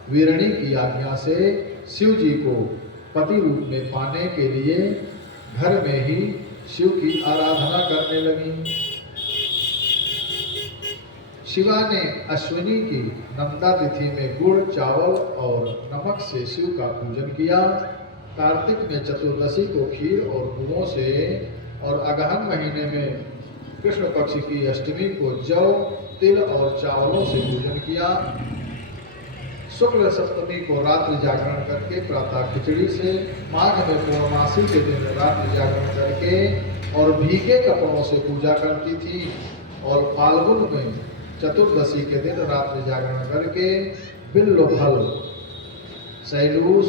वीरणी की आज्ञा से शिव जी को पति रूप में पाने के लिए घर में ही शिव की आराधना करने लगी। शिवा ने अश्विनी की नंदा तिथि में गुड़, चावल और नमक से शिव का पूजन किया। कार्तिक में चतुर्दशी को खीर और गुड़ों से और अगहन महीने में कृष्ण पक्ष की अष्टमी को जौ, तिल और चावलों से पूजन किया। शुक्ल सप्तमी को रात्रि जागरण करके प्रातः खिचड़ी से, माघ में पूर्णमासी के दिन रात्रि जागरण करके और भीगे कपड़ों से पूजा करती थी और फाल्गुन में चतुर्दशी के दिन रात्रि जागरण करके बिल्व फल, शैलूष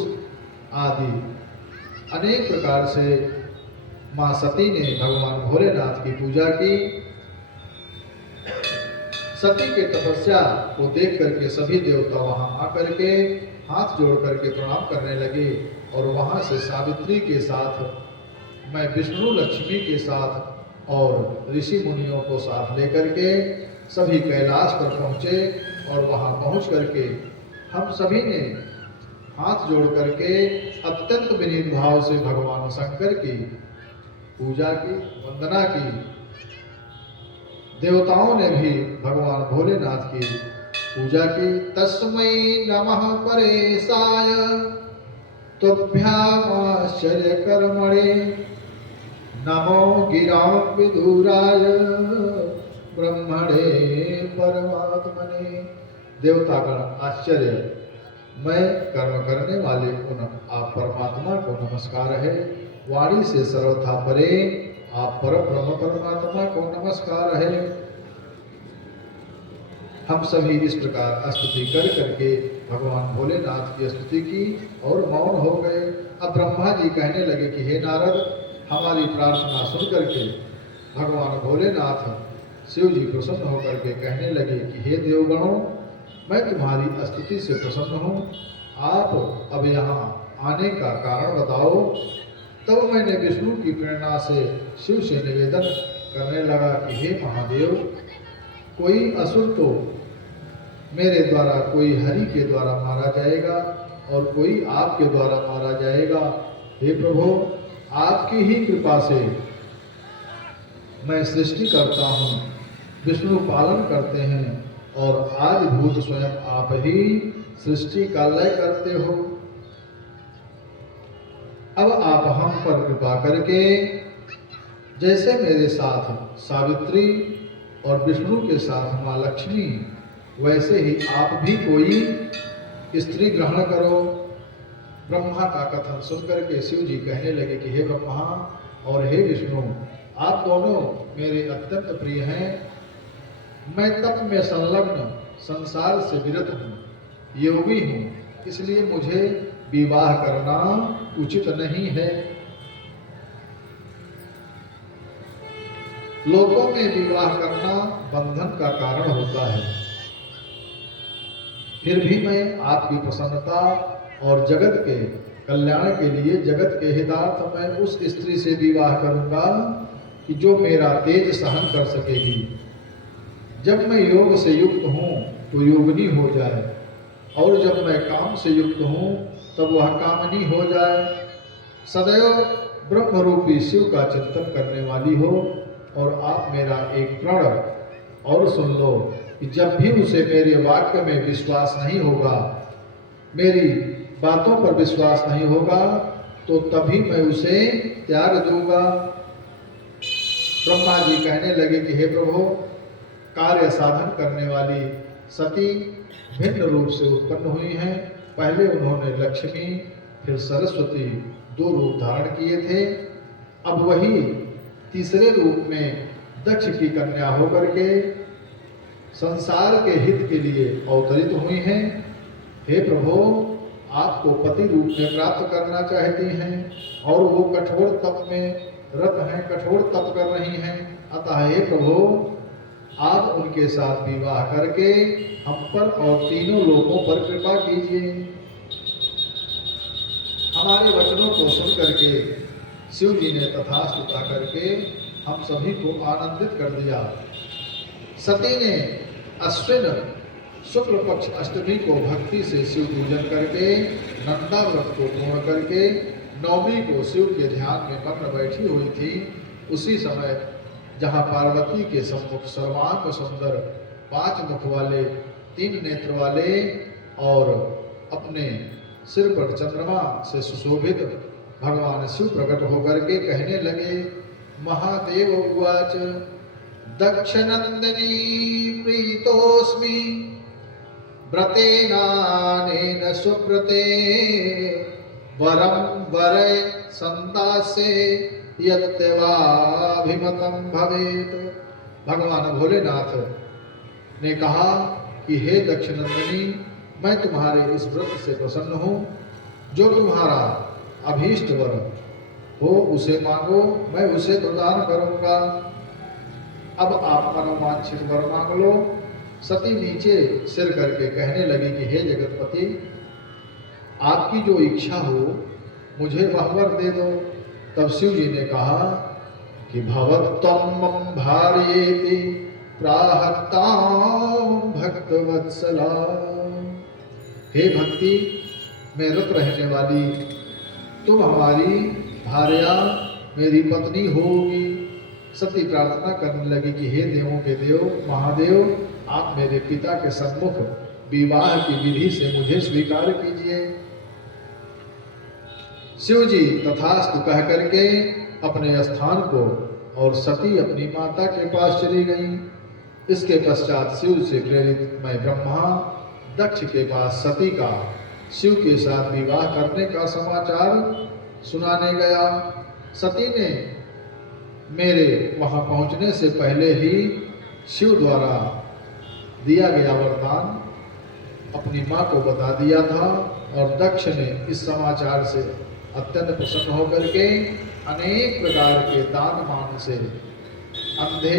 आदि अनेक प्रकार से मां सती ने भगवान भोलेनाथ की पूजा की। सती के तपस्या को देख करके सभी देवता वहां आकर के हाथ जोड़ करके प्रणाम करने लगे और वहां से सावित्री के साथ, मैं विष्णु लक्ष्मी के साथ और ऋषि मुनियों को साथ लेकर के सभी कैलाश पर पहुंचे और वहां पहुंच करके हम सभी ने हाथ जोड़ करके अत्यंत विनीत भाव से भगवान शंकर की पूजा की, वंदना की। देवताओं ने भी भगवान भोलेनाथ की पूजा की। तस्मै नमः परेशाय तुभ्यामाश्चर्य कर्मणे नमो गिरां विदुराय ब्रह्मणे परमात्मने। देवतागण आश्चर्य, मैं कर्म करने वाले उन आप परमात्मा को नमस्कार है। वाणी से सर्वथा परे आप पर ब्रह्म परमात्मा को नमस्कार है। हम सभी इस प्रकार स्तुति कर करके भगवान भोलेनाथ की स्तुति की और मौन हो गए। अब ब्रह्मा जी कहने लगे कि हे नारद, हमारी प्रार्थना सुन करके भगवान भोलेनाथ शिव जी प्रसन्न होकर के कहने लगे कि हे देवगणों, मैं तुम्हारी स्तुति से प्रसन्न हूँ, आप अब यहाँ आने का कारण बताओ। तब मैंने विष्णु की प्रेरणा से शिव से निवेदन करने लगा कि हे महादेव, कोई असुर तो मेरे द्वारा, कोई हरि के द्वारा मारा जाएगा और कोई आपके द्वारा मारा जाएगा। हे प्रभु, आपकी ही कृपा से मैं सृष्टि करता हूँ, विष्णु पालन करते हैं और आदिभूत स्वयं आप ही सृष्टि का लय करते हो। अब आप हम पर कृपा करके जैसे मेरे साथ सावित्री और विष्णु के साथ माँ लक्ष्मी, वैसे ही आप भी कोई स्त्री ग्रहण करो। ब्रह्मा का कथन सुनकर के शिव जी कहने लगे कि हे ब्रह्मा और हे विष्णु, आप दोनों मेरे अत्यंत प्रिय हैं। मैं तप में संलग्न संसार से विरत हूँ, योगी हूँ, इसलिए मुझे विवाह करना उचित नहीं है। लोगों में विवाह करना बंधन का कारण होता है। फिर भी मैं आपकी प्रसन्नता और जगत के कल्याण के लिए, जगत के हितार्थ मैं उस स्त्री से विवाह करूंगा कि जो मेरा तेज सहन कर सकेगी। जब मैं योग से युक्त हूँ तो योगिनी हो जाए और जब मैं काम से युक्त हूँ तब वह कामनी हो जाए। सदैव ब्रह्म रूपी शिव का चिंतन करने वाली हो और आप मेरा एक प्रण और सुन लो कि जब भी उसे मेरे वाक्य में विश्वास नहीं होगा, मेरी बातों पर विश्वास नहीं होगा, तो तभी मैं उसे त्याग दूंगा। ब्रह्मा जी कहने लगे कि हे प्रभु, कार्य साधन करने वाली सती भिन्न रूप से उत्पन्न हुई हैं। पहले उन्होंने लक्ष्मी फिर सरस्वती दो रूप धारण किए थे। अब वही तीसरे रूप में दक्ष की कन्या होकर के संसार के हित के लिए अवतरित हुई हैं। हे प्रभु, आपको पति रूप में प्राप्त करना चाहती हैं और वो कठोर तप में रत हैं, कठोर तप कर रही हैं। अतः हे प्रभु, आप उनके साथ विवाह करके हम पर और तीनों लोगों पर कृपा कीजिए। हमारे वचनों को सुन करके शिव जी ने तथास्तु कहा करके हम सभी को आनंदित कर दिया। सती ने अश्विन शुक्ल पक्ष अष्टमी को भक्ति से शिव पूजन करके नंदा व्रत को पूर्ण करके नवमी को शिव के ध्यान में मग्न बैठी हुई थी। उसी समय जहाँ पार्वती के सम्मुख सर्वांग सुंदर 5 मुख वाले 3 नेत्र वाले और अपने सिर पर चंद्रमा से सुशोभित भगवान शिव प्रकट होकर के कहने लगे। महादेव उवाच दक्षनंदिनी प्रीतोस्मि व्रतेनानेन सुव्रते वरम वरै संदासे यत्तेवाभिमतं भवेत। भगवान भोलेनाथ ने कहा कि हे दक्षनंदिनी, मैं तुम्हारे इस व्रत से प्रसन्न हूँ। जो तुम्हारा अभीष्ट वर हो उसे मांगो, मैं उसे प्रदान करूँगा। अब आप मनोवांछित वर मांग लो। सती नीचे सिर करके कहने लगी कि हे जगतपति, आपकी जो इच्छा हो मुझे वह वर दे दो। तब शिव जी ने कहा कि भवत्वं मम भार्येति प्राहत्तां भक्तवत्सला। हे भक्ति में रत रहने वाली तुम हमारी भार्या, मेरी पत्नी होगी। सती प्रार्थना करने लगी कि हे देवों के देव महादेव, आप मेरे पिता के सम्मुख विवाह की विधि से मुझे स्वीकार कीजिए। शिव जी तथास्तु कह करके अपने स्थान को और सती अपनी माता के पास चली गई। इसके पश्चात शिव से प्रेरित मैं ब्रह्मा दक्ष के पास सती का शिव के साथ विवाह करने का समाचार सुनाने गया। सती ने मेरे वहां पहुंचने से पहले ही शिव द्वारा दिया गया वरदान अपनी मां को बता दिया था और दक्ष ने इस समाचार से अत्यंत प्रसन्न होकर के अनेक प्रकार के दान मान से अंधे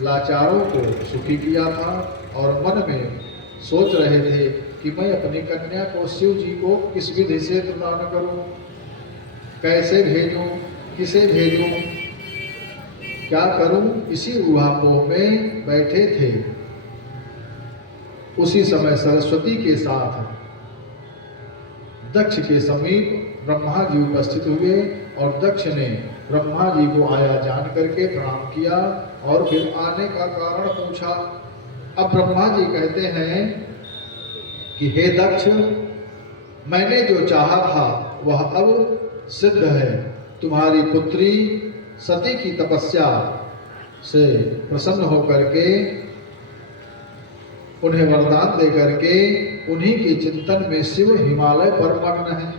लाचारों को सुखी किया था और मन में सोच रहे थे कि मैं अपनी कन्या को शिव जी को किस विधि से प्रदान करूं, कैसे भेजूं, किसे भेजूं, क्या करूं। इसी ऊहापोह में बैठे थे। उसी समय सरस्वती के साथ दक्ष के समीप ब्रह्मा जी उपस्थित हुए और दक्ष ने ब्रह्मा जी को आया जान करके प्रणाम किया और फिर आने का कारण पूछा। अब ब्रह्मा जी कहते हैं कि हे दक्ष, मैंने जो चाहा था वह अब सिद्ध है। तुम्हारी पुत्री सती की तपस्या से प्रसन्न होकर के उन्हें वरदान दे करके उन्हीं के चिंतन में शिव हिमालय पर मग्न है।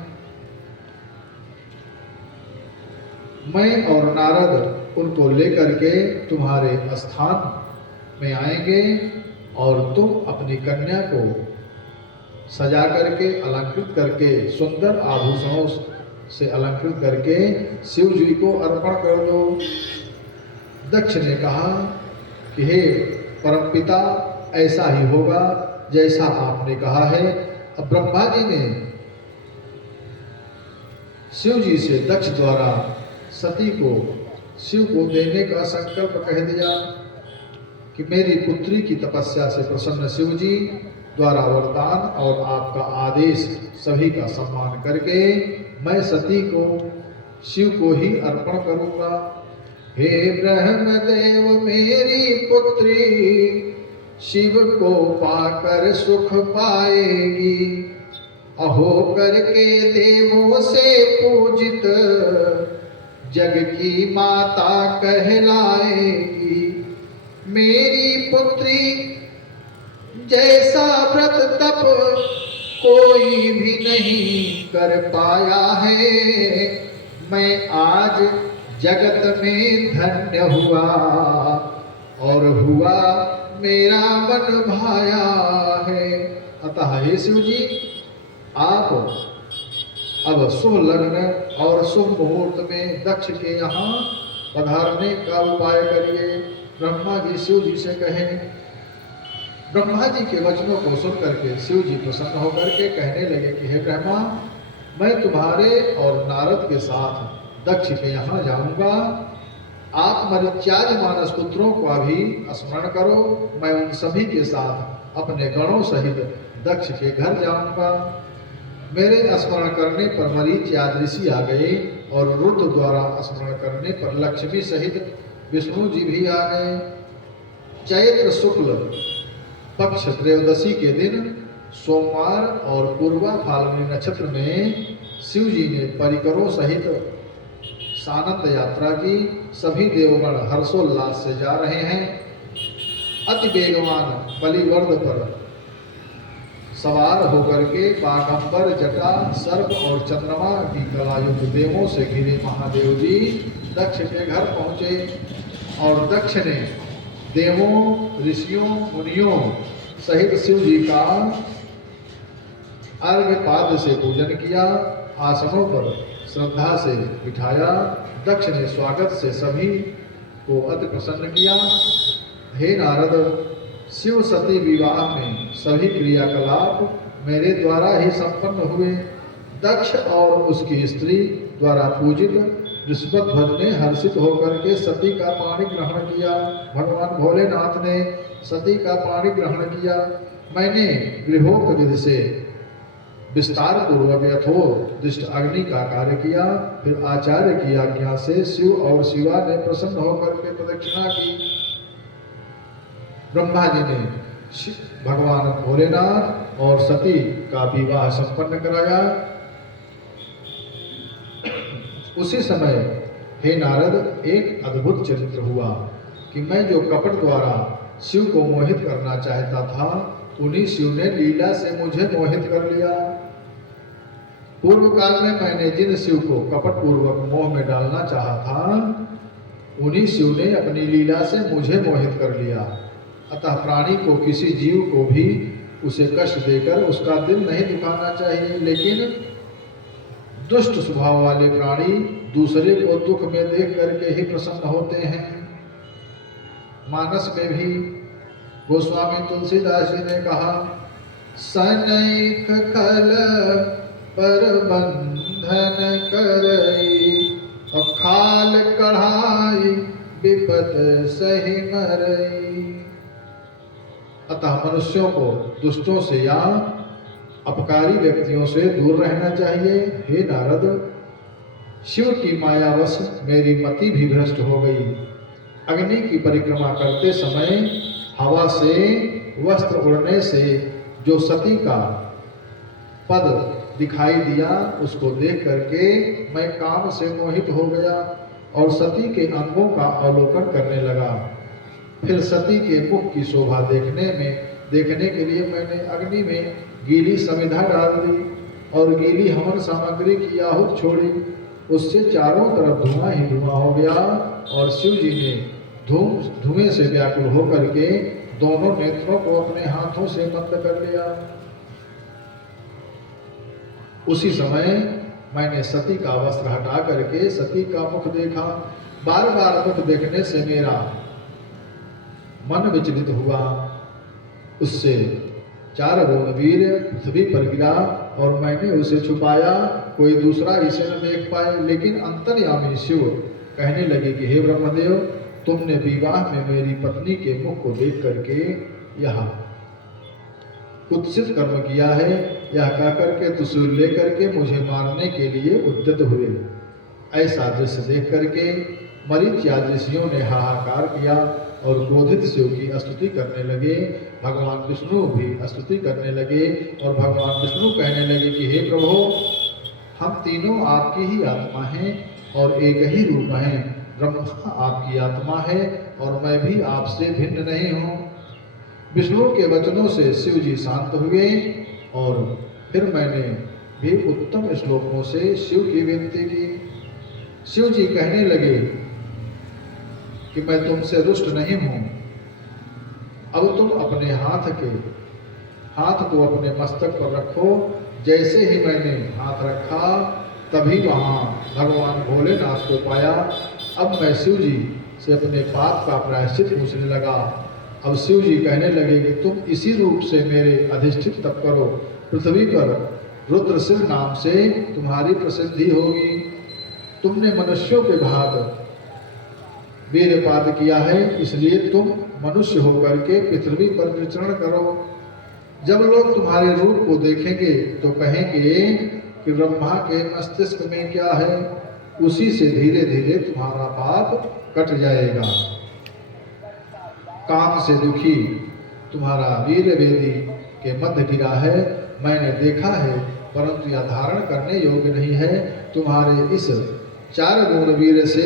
मैं और नारद उनको लेकर के तुम्हारे स्थान में आएंगे और तुम अपनी कन्या को सजा करके अलंकृत करके सुंदर आभूषणों से अलंकृत करके शिव जी को अर्पण कर दो। दक्ष ने कहा कि हे परमपिता, ऐसा ही होगा जैसा आपने कहा है। अब ब्रह्मा जी ने शिव जी से दक्ष द्वारा सती को शिव को देने का संकल्प कह दिया कि मेरी पुत्री की तपस्या से प्रसन्न शिव जी द्वारा वरदान और आपका आदेश सभी का सम्मान करके मैं सती को शिव को ही अर्पण करूंगा। हे ब्रह्मदेव, मेरी पुत्री शिव को पाकर सुख पाएगी। अहो करके देवों से पूजित जग की माता कहलाएगी। मेरी पुत्री जैसा व्रत तप कोई भी नहीं कर पाया है। मैं आज जगत में धन्य हुआ और हुआ मेरा मन भाया है। अतः हे शिव जी, आप अब शुभ लग्न और शुभ मुहूर्त में दक्ष के यहाँ पधारने का उपाय करिए। ब्रह्मा जी शिव जी से कहें। ब्रह्मा जी के वचनों को सुन करके शिव जी प्रसन्न होकर के कहने लगे कि हे ब्रह्मा, मैं तुम्हारे और नारद के साथ दक्ष के यहाँ जाऊंगा। आप मरीच्याज मानस पुत्रों का भी स्मरण करो। मैं उन सभी के साथ अपने गणों सहित दक्ष के घर जाऊंगा। मेरे स्मरण करने पर मरीच्याज ऋषि आ गए और रुद्र द्वारा स्मरण करने पर लक्ष्मी सहित विष्णु जी भी आ गए। चैत्र शुक्ल पक्ष त्रयोदशी के दिन सोमवार और पूर्वा फाल्गुनी नक्षत्र में शिव जी ने परिकरों सहित सानंद यात्रा की। सभी देवगण हर्षोल्लास से जा रहे हैं। अति वेगवान बलिवर्द पर सवार होकर के बागंबर, जटा, सर्प और चंद्रमा की कलायुक्त देवों से घिरे महादेव जी दक्ष के घर पहुँचे और दक्ष ने देवों, ऋषियों, मुनियों सहित शिव जी का अर्घ्य पाद से पूजन किया। आसनों पर श्रद्धा से बिठाया। दक्ष ने स्वागत से सभी को अति प्रसन्न किया। हे नारद, शिव सती विवाह में सभी क्रियाकलाप मेरे द्वारा ही संपन्न हुए। दक्ष और उसकी स्त्री द्वारा पूजित वृषभध्वज ने हर्षित होकर के सती का पाणी ग्रहण किया। भगवान भोलेनाथ ने सती का पाणी ग्रहण किया। मैंने गृहोक्त विधि से विस्तार पूर्वक यथोदिष्ट अग्नि का कार्य किया। फिर आचार्य की आज्ञा से शिव और शिवा ने प्रसन्न होकर के प्रदक्षिणा की। ब्रह्मा जी ने भगवान भोलेनाथ और सती का विवाह संपन्न कराया। उसी समय हे नारद, एक अद्भुत चरित्र हुआ कि मैं जो कपट द्वारा शिव को मोहित करना चाहता था, उन्हीं शिव ने लीला से मुझे मोहित कर लिया। पूर्व काल में मैंने जिन शिव को कपट पूर्वक मोह में डालना चाहा था, उन्हीं शिव ने अपनी लीला से मुझे मोहित कर लिया। अतः प्राणी को, किसी जीव को भी उसे कष्ट देकर उसका दिल नहीं दुखाना चाहिए। लेकिन दुष्ट स्वभाव वाले प्राणी दूसरे को दुख में देख करके ही प्रसन्न होते हैं। मानस में भी गोस्वामी तुलसीदास जी ने कहा, सनैक खल पर बंधन करई, और खाल कढ़ाई विपत सही मरई। अतः मनुष्यों को दुष्टों से या अपकारी व्यक्तियों से दूर रहना चाहिए। हे नारद, शिव की मायावश मेरी मति भी भ्रष्ट हो गई। अग्नि की परिक्रमा करते समय हवा से वस्त्र उड़ने से जो सती का पद दिखाई दिया, उसको देख करके मैं काम से मोहित हो गया और सती के अंगों का अवलोकन करने लगा। फिर सती के मुख की शोभा देखने के लिए मैंने अग्नि में गीली समिधा डाल दी और गीली हवन सामग्री की आहूत छोड़ी। उससे चारों तरफ धुआं ही धुआं हो गया और शिव जी ने धुएं से व्याकुल होकर के दोनों नेत्रों को अपने हाथों से बंद कर लिया। उसी समय मैंने सती का वस्त्र हटा करके सती का मुख देखा। बार बार मुख देखने से मेरा मन विचलित हुआ। उससे 4 वीर पृथ्वी पर गिरा और मैंने उसे छुपाया, कोई दूसरा इसे न देख पाए। लेकिन अंतर्यामी शिव कहने लगे कि हे ब्रह्मदेव, तुमने विवाह में मेरी पत्नी के मुख को देख करके यह कुत्सित कर्म किया है। यह कह करके त्रिशूल लेकर के मुझे मारने के लिए उद्यत हुए। ऐसा दृश्य देख करके मरीच्यादि ऋषियों ने हाहाकार किया और क्रोधित शिव की स्तुति करने लगे। भगवान विष्णु भी स्तुति करने लगे और भगवान विष्णु कहने लगे कि हे प्रभु, हम तीनों आपकी ही आत्मा हैं और एक ही रूप हैं। ब्रह्मा आपकी आत्मा है और मैं भी आपसे भिन्न नहीं हूँ। विष्णु के वचनों से शिव जी शांत हुए और फिर मैंने भी उत्तम श्लोकों से शिव की विनती की। शिव जी कहने लगे कि मैं तुमसे रुष्ट नहीं हूं। अब तुम अपने हाथ को अपने मस्तक पर रखो। जैसे ही मैंने हाथ रखा तभी वहां भगवान भोलेनाथ को पाया। अब मैं शिव जी से अपने पाप का प्रायश्चित पूछने लगा। अब शिव जी कहने लगे कि तुम इसी रूप से मेरे अधिष्ठित तप करो। पृथ्वी पर रुद्रशिव नाम से तुम्हारी प्रसिद्धि होगी। तुमने मनुष्यों के भाग वीरपात किया है, इसलिए तुम मनुष्य होकर के पृथ्वी पर विचरण करो। जब लोग तुम्हारे रूप को देखेंगे तो कहेंगे कि ब्रह्मा के मस्तिष्क में क्या है। उसी से धीरे धीरे तुम्हारा पाप कट जाएगा। काम से दुखी तुम्हारा वीर वेदी के मध्य गिरा है, मैंने देखा है, परंतु यह धारण करने योग्य नहीं है। तुम्हारे इस 4 गुण वीर से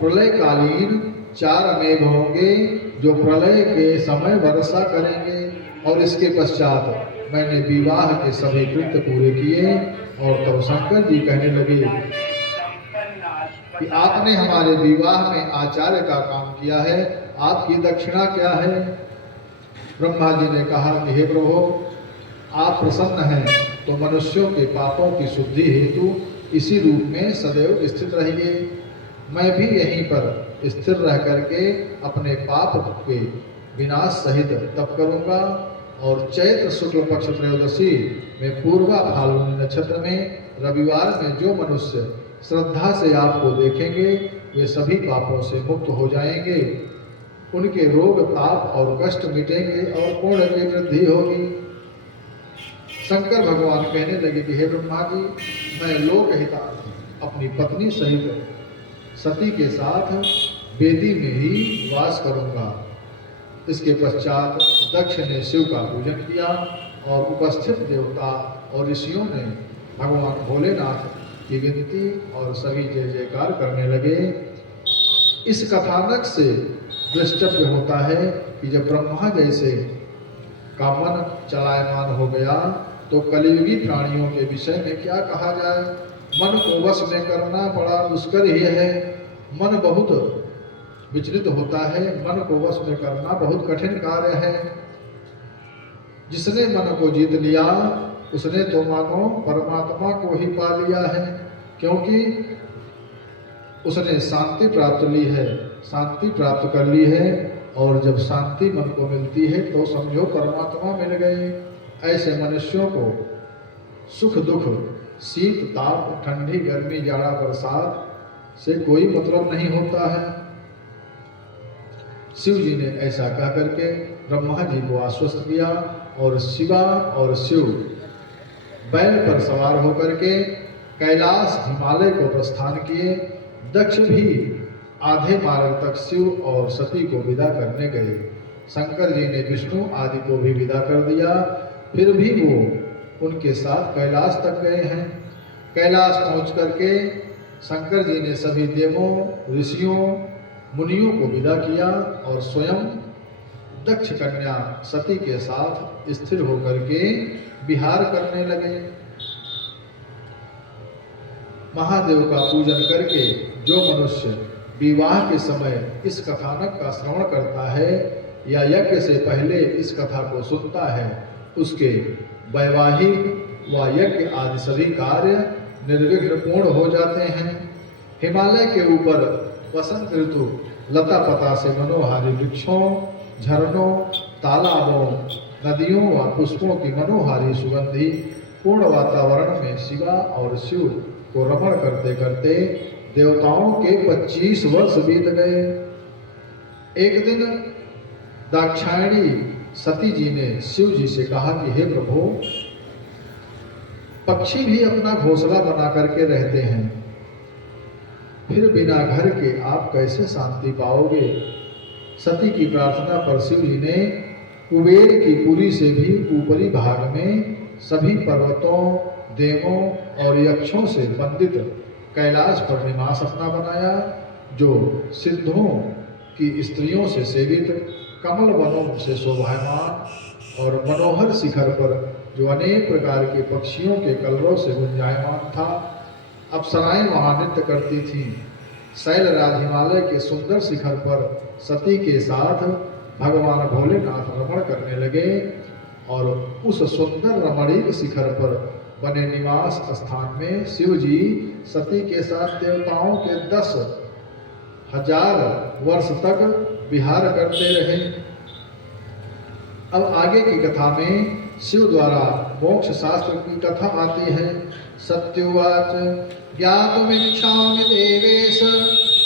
प्रलयकालीन 4 मेघ होंगे जो प्रलय के समय वर्षा करेंगे। और इसके पश्चात मैंने विवाह के सभी कृत्य पूरे किए। और तब शंकर जी कहने लगे कि आपने हमारे विवाह में आचार्य का काम किया है, आपकी दक्षिणा क्या है। ब्रह्मा जी ने कहा कि हे प्रभु, आप प्रसन्न हैं तो मनुष्यों के पापों की शुद्धि हेतु इसी रूप में सदैव स्थित रहिए। मैं भी यहीं पर स्थिर रह करके अपने पाप के विनाश सहित तप करूंगा। और चैत्र शुक्ल पक्ष त्रयोदशी में पूर्वा फाल्गुनी नक्षत्र में रविवार में जो मनुष्य श्रद्धा से आपको देखेंगे वे सभी पापों से मुक्त हो जाएंगे। उनके रोग ताप और कष्ट मिटेंगे और पुण्य की वृद्धि होगी। शंकर भगवान कहने लगे कि हे ब्रह्मा जी, मैं लोकहितार्थ अपनी पत्नी सहित सती के साथ वेदी में ही वास करूंगा। इसके पश्चात दक्ष ने शिव का पूजन किया और उपस्थित देवता और ऋषियों ने भगवान भोलेनाथ की विनती और सभी जय जयकार करने लगे। इस कथानक से दृष्टव्य होता है कि जब ब्रह्मा जैसे का मन चलायमान हो गया तो कलियुगी प्राणियों के विषय में क्या कहा जाए। मन को वश में करना बड़ा दुष्कर ही है। मन बहुत विचलित होता है, मन को वश में करना बहुत कठिन कार्य है। जिसने मन को जीत लिया उसने तो मानो परमात्मा को ही पा लिया है, क्योंकि उसने शांति प्राप्त ली है, शांति प्राप्त कर ली है। और जब शांति मन को मिलती है तो समझो परमात्मा मिल गए। ऐसे मनुष्यों को सुख दुख, शीत ताप, ठंडी गर्मी, जाड़ा बरसात से कोई मतलब नहीं होता है। शिव जी ने ऐसा कह करके ब्रह्मा जी को आश्वस्त किया और शिवा और शिव बैल पर सवार होकर के कैलाश हिमालय को प्रस्थान किए। दक्ष भी आधे मार्ग तक शिव और सती को विदा करने गए। शंकर जी ने विष्णु आदि को भी विदा कर दिया, फिर भी वो उनके साथ कैलाश तक गए हैं। कैलाश पहुंच करके शंकर जी ने सभी देवों, ऋषियों, मुनियों को विदा किया और स्वयं दक्ष कन्या सती के साथ स्थिर होकर के विहार करने लगे। महादेव का पूजन करके जो मनुष्य विवाह के समय इस कथानक का श्रवण करता है या यज्ञ से पहले इस कथा को सुनता है, उसके वैवाहिक व यज्ञ आदि सभी कार्य निर्विघ्न पूर्ण हो जाते हैं। हिमालय के ऊपर वसंत ऋतु लता पता से मनोहारी वृक्षों, झरनों, तालाबों, नदियों व पुष्पों की मनोहारी सुगंधी पूर्ण वातावरण में शिवा और शिव को रमण करते करते देवताओं के 25 वर्ष बीत गए। एक दिन दाक्षायणी सती जी ने शिव जी से कहा कि हे प्रभु, पक्षी भी अपना घोंसला बना करके रहते हैं, फिर बिना घर के आप कैसे शांति पाओगे। सती की प्रार्थना पर शिव जी ने कुबेर की पुरी से भी ऊपरी भाग में सभी पर्वतों, देवों और यक्षों से बंदित कैलाश पर निवास अपना बनाया, जो सिद्धों की स्त्रियों से सेवित, कमल वनों से शोभायमान और मनोहर शिखर पर जो अनेक प्रकार के पक्षियों के कलरव से गुंजायमान था। अप्सराएं वहां नृत्य करती थीं। शैलराज हिमालय के सुंदर शिखर पर सती के साथ भगवान भोलेनाथ रमण करने लगे और उस सुंदर रमणीय शिखर पर बने निवास स्थान में शिव जी सती के साथ देवताओं के 10,000 वर्ष तक विहार करते रहे। अब आगे की कथा में शिव द्वारा मोक्ष शास्त्र की कथा आती है। सत्युवाच ज्ञातुमिच्छामि देवेश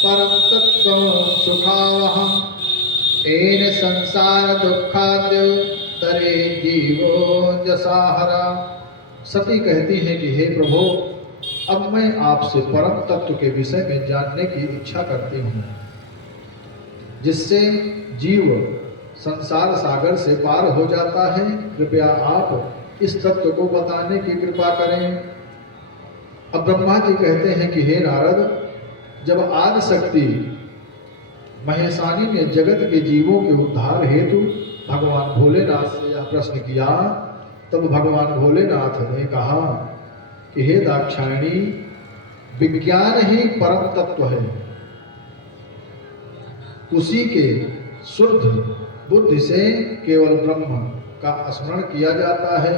परम तत्त्वं सुखावहम् येन संसार दुःखाद्य तरे जीवो जसाहरा। सती कहती है कि हे प्रभु, अब मैं आपसे परम तत्व के विषय में जानने की इच्छा करती हूँ, जिससे जीव संसार सागर से पार हो जाता है। कृपया आप इस तत्व को बताने की कृपा करें। अब ब्रह्मा जी कहते हैं कि हे नारद, जब आदि शक्ति महेशानी ने जगत के जीवों के उद्धार हेतु भगवान भोलेनाथ से यह प्रश्न किया, तब भगवान भोलेनाथ ने कहा कि हे दाक्षायणी, विज्ञान ही परम तत्व है। उसी के शुद्ध बुद्धि से केवल ब्रह्म का स्मरण किया जाता है।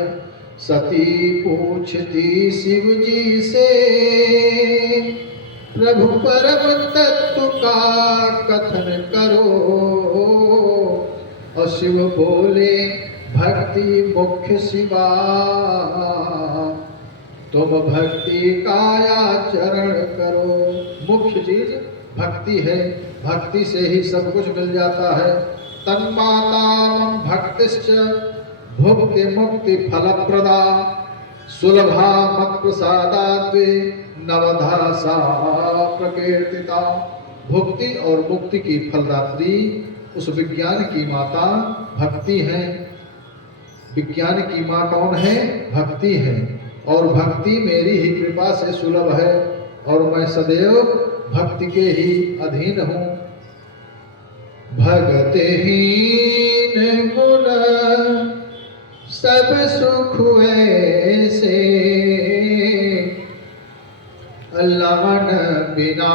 सती पूछती शिव जी से, प्रभु परम तत्व का कथन करो। और शिव बोले, भक्ति मुख्य शिवा, तुम भक्ति का आचरण करो। मुख्य चीज भक्ति है, भक्ति से ही सब कुछ मिल जाता है। तन्माता भक्तिश्च भुक्ति मुक्ति फलप्रदा, सुलभा मत प्रसादाद्वे नवधा सा प्रकीर्तिता। भुक्ति और मुक्ति की फलदात्री उस विज्ञान की माता भक्ति है। विज्ञान की माँ कौन है? भक्ति है। और भक्ति मेरी ही कृपा से सुलभ है और मैं सदैव भक्ति के ही अधीन हूँ। भगते हीन गुण सब सुख ऐसे, लवण बिना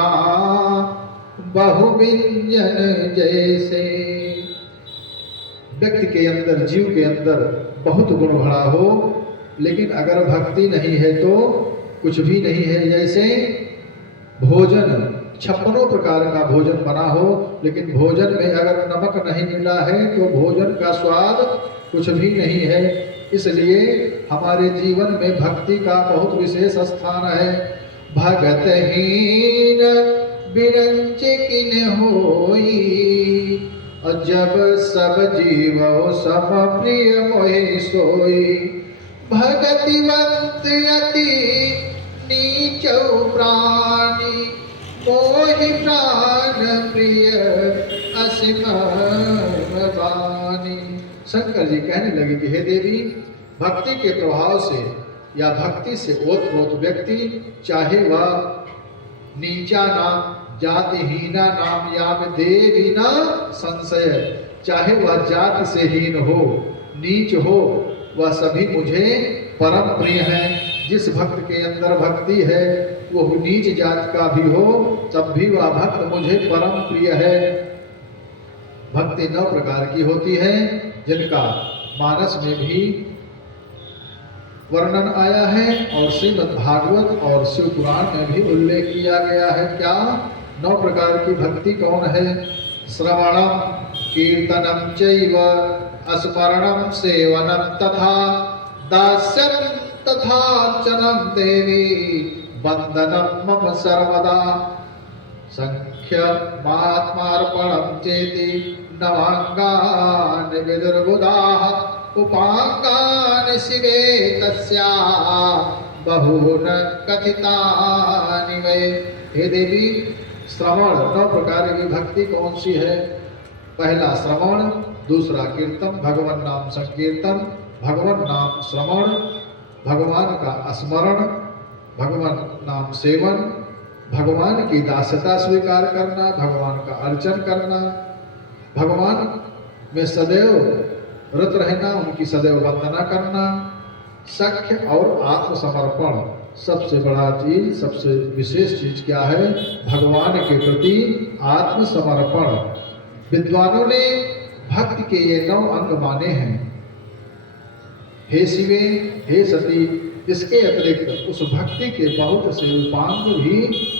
बहु व्यंजन जैसे। व्यक्ति के अंदर, जीव के अंदर बहुत गुण भरा हो, लेकिन अगर भक्ति नहीं है तो कुछ भी नहीं है। जैसे भोजन, 56 प्रकार का भोजन बना हो, लेकिन भोजन में अगर नमक नहीं मिला है तो भोजन का स्वाद कुछ भी नहीं है। इसलिए हमारे जीवन में भक्ति का बहुत विशेष स्थान है। भगतहीन बिरंच किन होई, और जब सब जीव सम प्रिय मोहि सोई। भगतिवंत अति नीचौ प्राणी, मोहि प्राण प्रिय असीम बानी। शंकर जी कहने लगे कि हे देवी, भक्ति के प्रभाव से या भक्ति से ओतप्रोत व्यक्ति, चाहे वह नीचा नाम, जातिहीना नाम, या देवी न संशय, चाहे वह जाति से हीन हो, नीच हो, वह सभी मुझे परम प्रिय हैं। जिस भक्त के अंदर भक्ति है वो नीच जात का भी हो तब भी वह भक्त मुझे परम प्रिय है। भक्ति 9 प्रकार की होती है, जिनका मानस में भी वर्णन आया है और श्रीमद् भागवत और शिव पुराण में भी उल्लेख किया गया है। क्या 9 प्रकार की भक्ति कौन है? श्रवणम कीर्तनम चैव स्मरणम सेवनम तथा दास्यम तथा चनम देवी वंदनम मम सर्वदा। संख्य महात्मार्पणम चेति नवांगान विदुर्बुधाः, उपांगान शिवे तस्या बहून कथितानि वै। हे देवी, श्रवण 9 प्रकार की भक्ति कौन सी है? पहला श्रवण, दूसरा कीर्तन, भगवान नाम संकीर्तन, भगवान नाम श्रवण, भगवान का स्मरण, भगवान नाम सेवन, भगवान की दास्यता स्वीकार करना, भगवान का अर्चन करना, भगवान में सदैव रत रहना, उनकी सदैव वंदना करना। सख्य और आत्मसमर्पण, सबसे बड़ा चीज, सबसे विशेष चीज क्या है? भगवान के प्रति आत्मसमर्पण। विद्वानों ने भक्ति के ये 9 अंग माने हैं। हे शिवे, हे सती, इसके अतिरिक्त उस भक्ति के बहुत से उपांग भी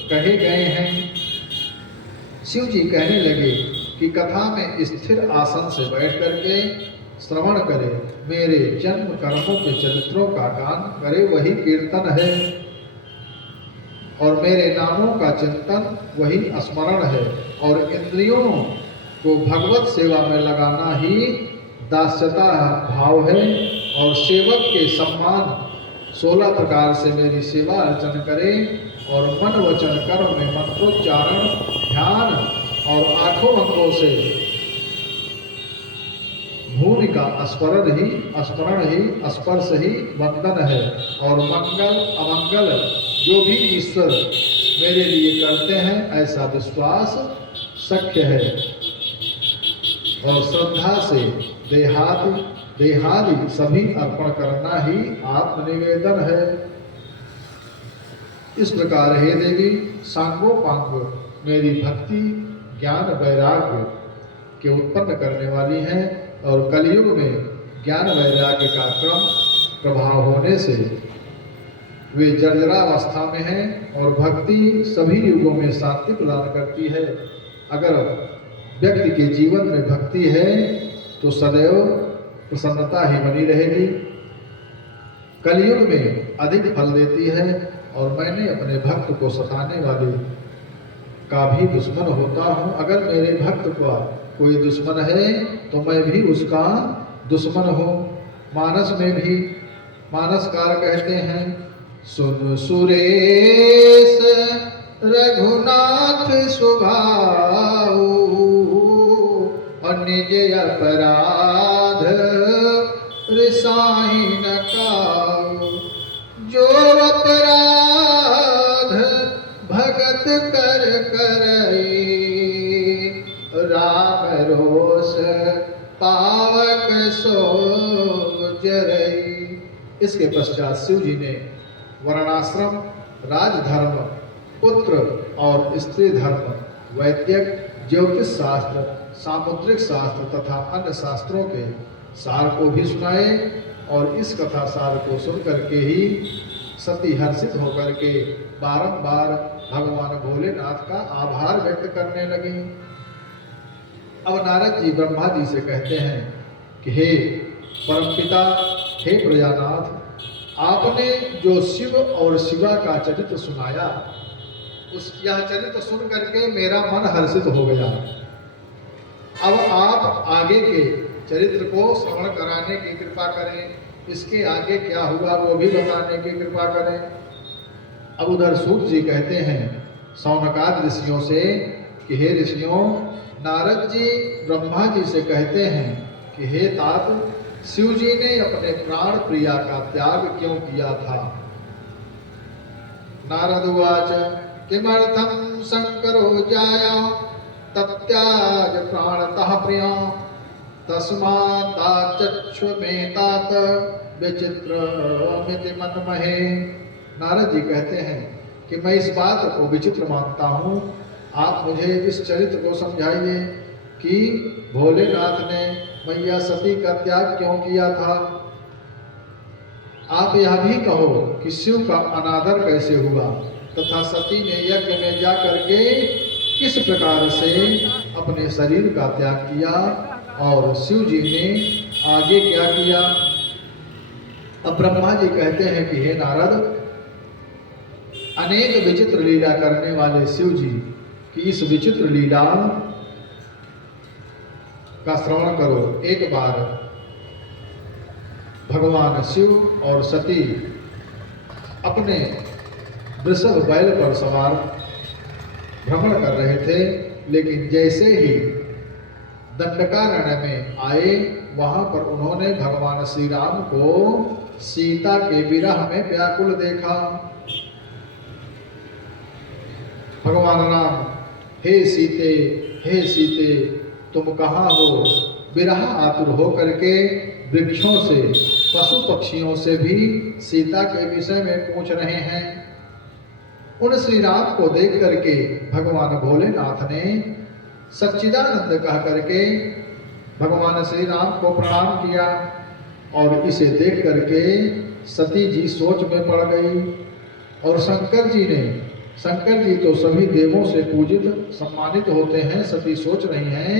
कहे गए हैं। शिव जी कहने लगे कि कथा में स्थिर आसन से बैठ करके श्रवण करे, मेरे जन्म कर्मों के चरित्रों का गान करे, वही कीर्तन है। और मेरे नामों का चिंतन वही स्मरण है। और इंद्रियों को भगवत सेवा में लगाना ही दास्यता भाव है। और सेवक के सम्मान 16 प्रकार से मेरी सेवा अर्चन करे। और मन वचन कर्म में मंत्रोच्चारण, ध्यान और 8 अंगों से भूमि का स्मरण ही स्पर्श ही वंदन है। और मंगल अमंगल जो भी ईश्वर मेरे लिए करते हैं, ऐसा विश्वास शक्य है। और श्रद्धा से देहादि सभी अर्पण करना ही आत्मनिवेदन है। इस प्रकार हे देवी, सांगोपांग मेरी भक्ति ज्ञान वैराग्य के उत्पन्न करने वाली हैं। और कलयुग में ज्ञान वैराग्य का क्रम प्रभाव होने से वे जर्जरावस्था में हैं। और भक्ति सभी युगों में शांति प्रदान करती है। अगर व्यक्ति के जीवन में भक्ति है तो सदैव प्रसन्नता ही बनी रहेगी। कलयुग में अधिक फल देती है। और मैंने अपने भक्त को सताने वाले का भी दुश्मन होता हूँ। अगर मेरे भक्त का कोई दुश्मन है तो मैं भी उसका दुश्मन हूँ। मानस में भी मानसकार कहते हैं, सुन सुरेश रघुनाथ सुभाऊ, और निज अपराध रिसाई न काऊ। जो अपराध भगत कर करई, राम रोष पावक सो जरई। इसके पश्चात शिव जी ने वर्णाश्रम, राजधर्म, पुत्र और स्त्री धर्म, वैद्यक, ज्योतिष शास्त्र, सामुद्रिक शास्त्र तथा अन्य शास्त्रों के सार को भी सुनाए। और इस कथा सार को सुन करके ही सती हर्षित होकर के बारंबार भगवान भोलेनाथ का आभार व्यक्त करने लगी। अब नारद जी ब्रह्मा जी से कहते हैं कि हे परमपिता, हे प्रजानाथ, आपने जो शिव और शिवा का चरित्र सुनाया, यह चरित्र सुन करके मेरा मन हर्षित हो गया। अब आप आगे के चरित्र को श्रवण कराने की कृपा करें। इसके आगे क्या हुआ वो भी बताने की कृपा करें। अब उधर सूत जी कहते हैं शौनकादि ऋषियों से कि हे ऋषियों, नारद जी ब्रह्मा जी से कहते हैं कि हे तात, शिव जी ने अपने प्राण प्रिया का त्याग क्यों किया था? नारद उवाच किमर्थं शंकरो जाया तत्याज प्राणतः प्रिया, तस्माच्चमेतात विचित्रमिति मन्महे। नारद जी कहते हैं कि मैं इस बात को विचित्र मानता हूँ। आप मुझे इस चरित्र को समझाइए कि भोलेनाथ ने मैया सती का त्याग क्यों किया था। आप यह भी कहो कि शिव का अनादर कैसे हुआ तथा सती ने यज्ञ में जा करके किस प्रकार से अपने शरीर का त्याग किया और शिव जी ने आगे क्या किया। अब ब्रह्मा जी कहते हैं कि हे नारद, अनेक विचित्र लीला करने वाले शिव जी की इस विचित्र लीला का श्रवण करो। एक बार भगवान शिव और सती अपने वृषभ बैल पर सवार भ्रमण कर रहे थे, लेकिन जैसे ही दंडकारण्य में आए, वहां पर उन्होंने भगवान श्री राम को सीता के विरह में व्याकुल देखा। भगवान राम, हे सीते तुम कहाँ हो? विरह आतुर हो करके वृक्षों से, पशु पक्षियों से भी सीता के विषय में पूछ रहे हैं। उन श्री राम को देख करके भगवान भोलेनाथ ने सच्चिदानंद कह करके भगवान श्री राम को प्रणाम किया। और इसे देख करके सती जी सोच में पड़ गई। और शंकर जी तो सभी देवों से पूजित सम्मानित होते हैं। सती सोच रही हैं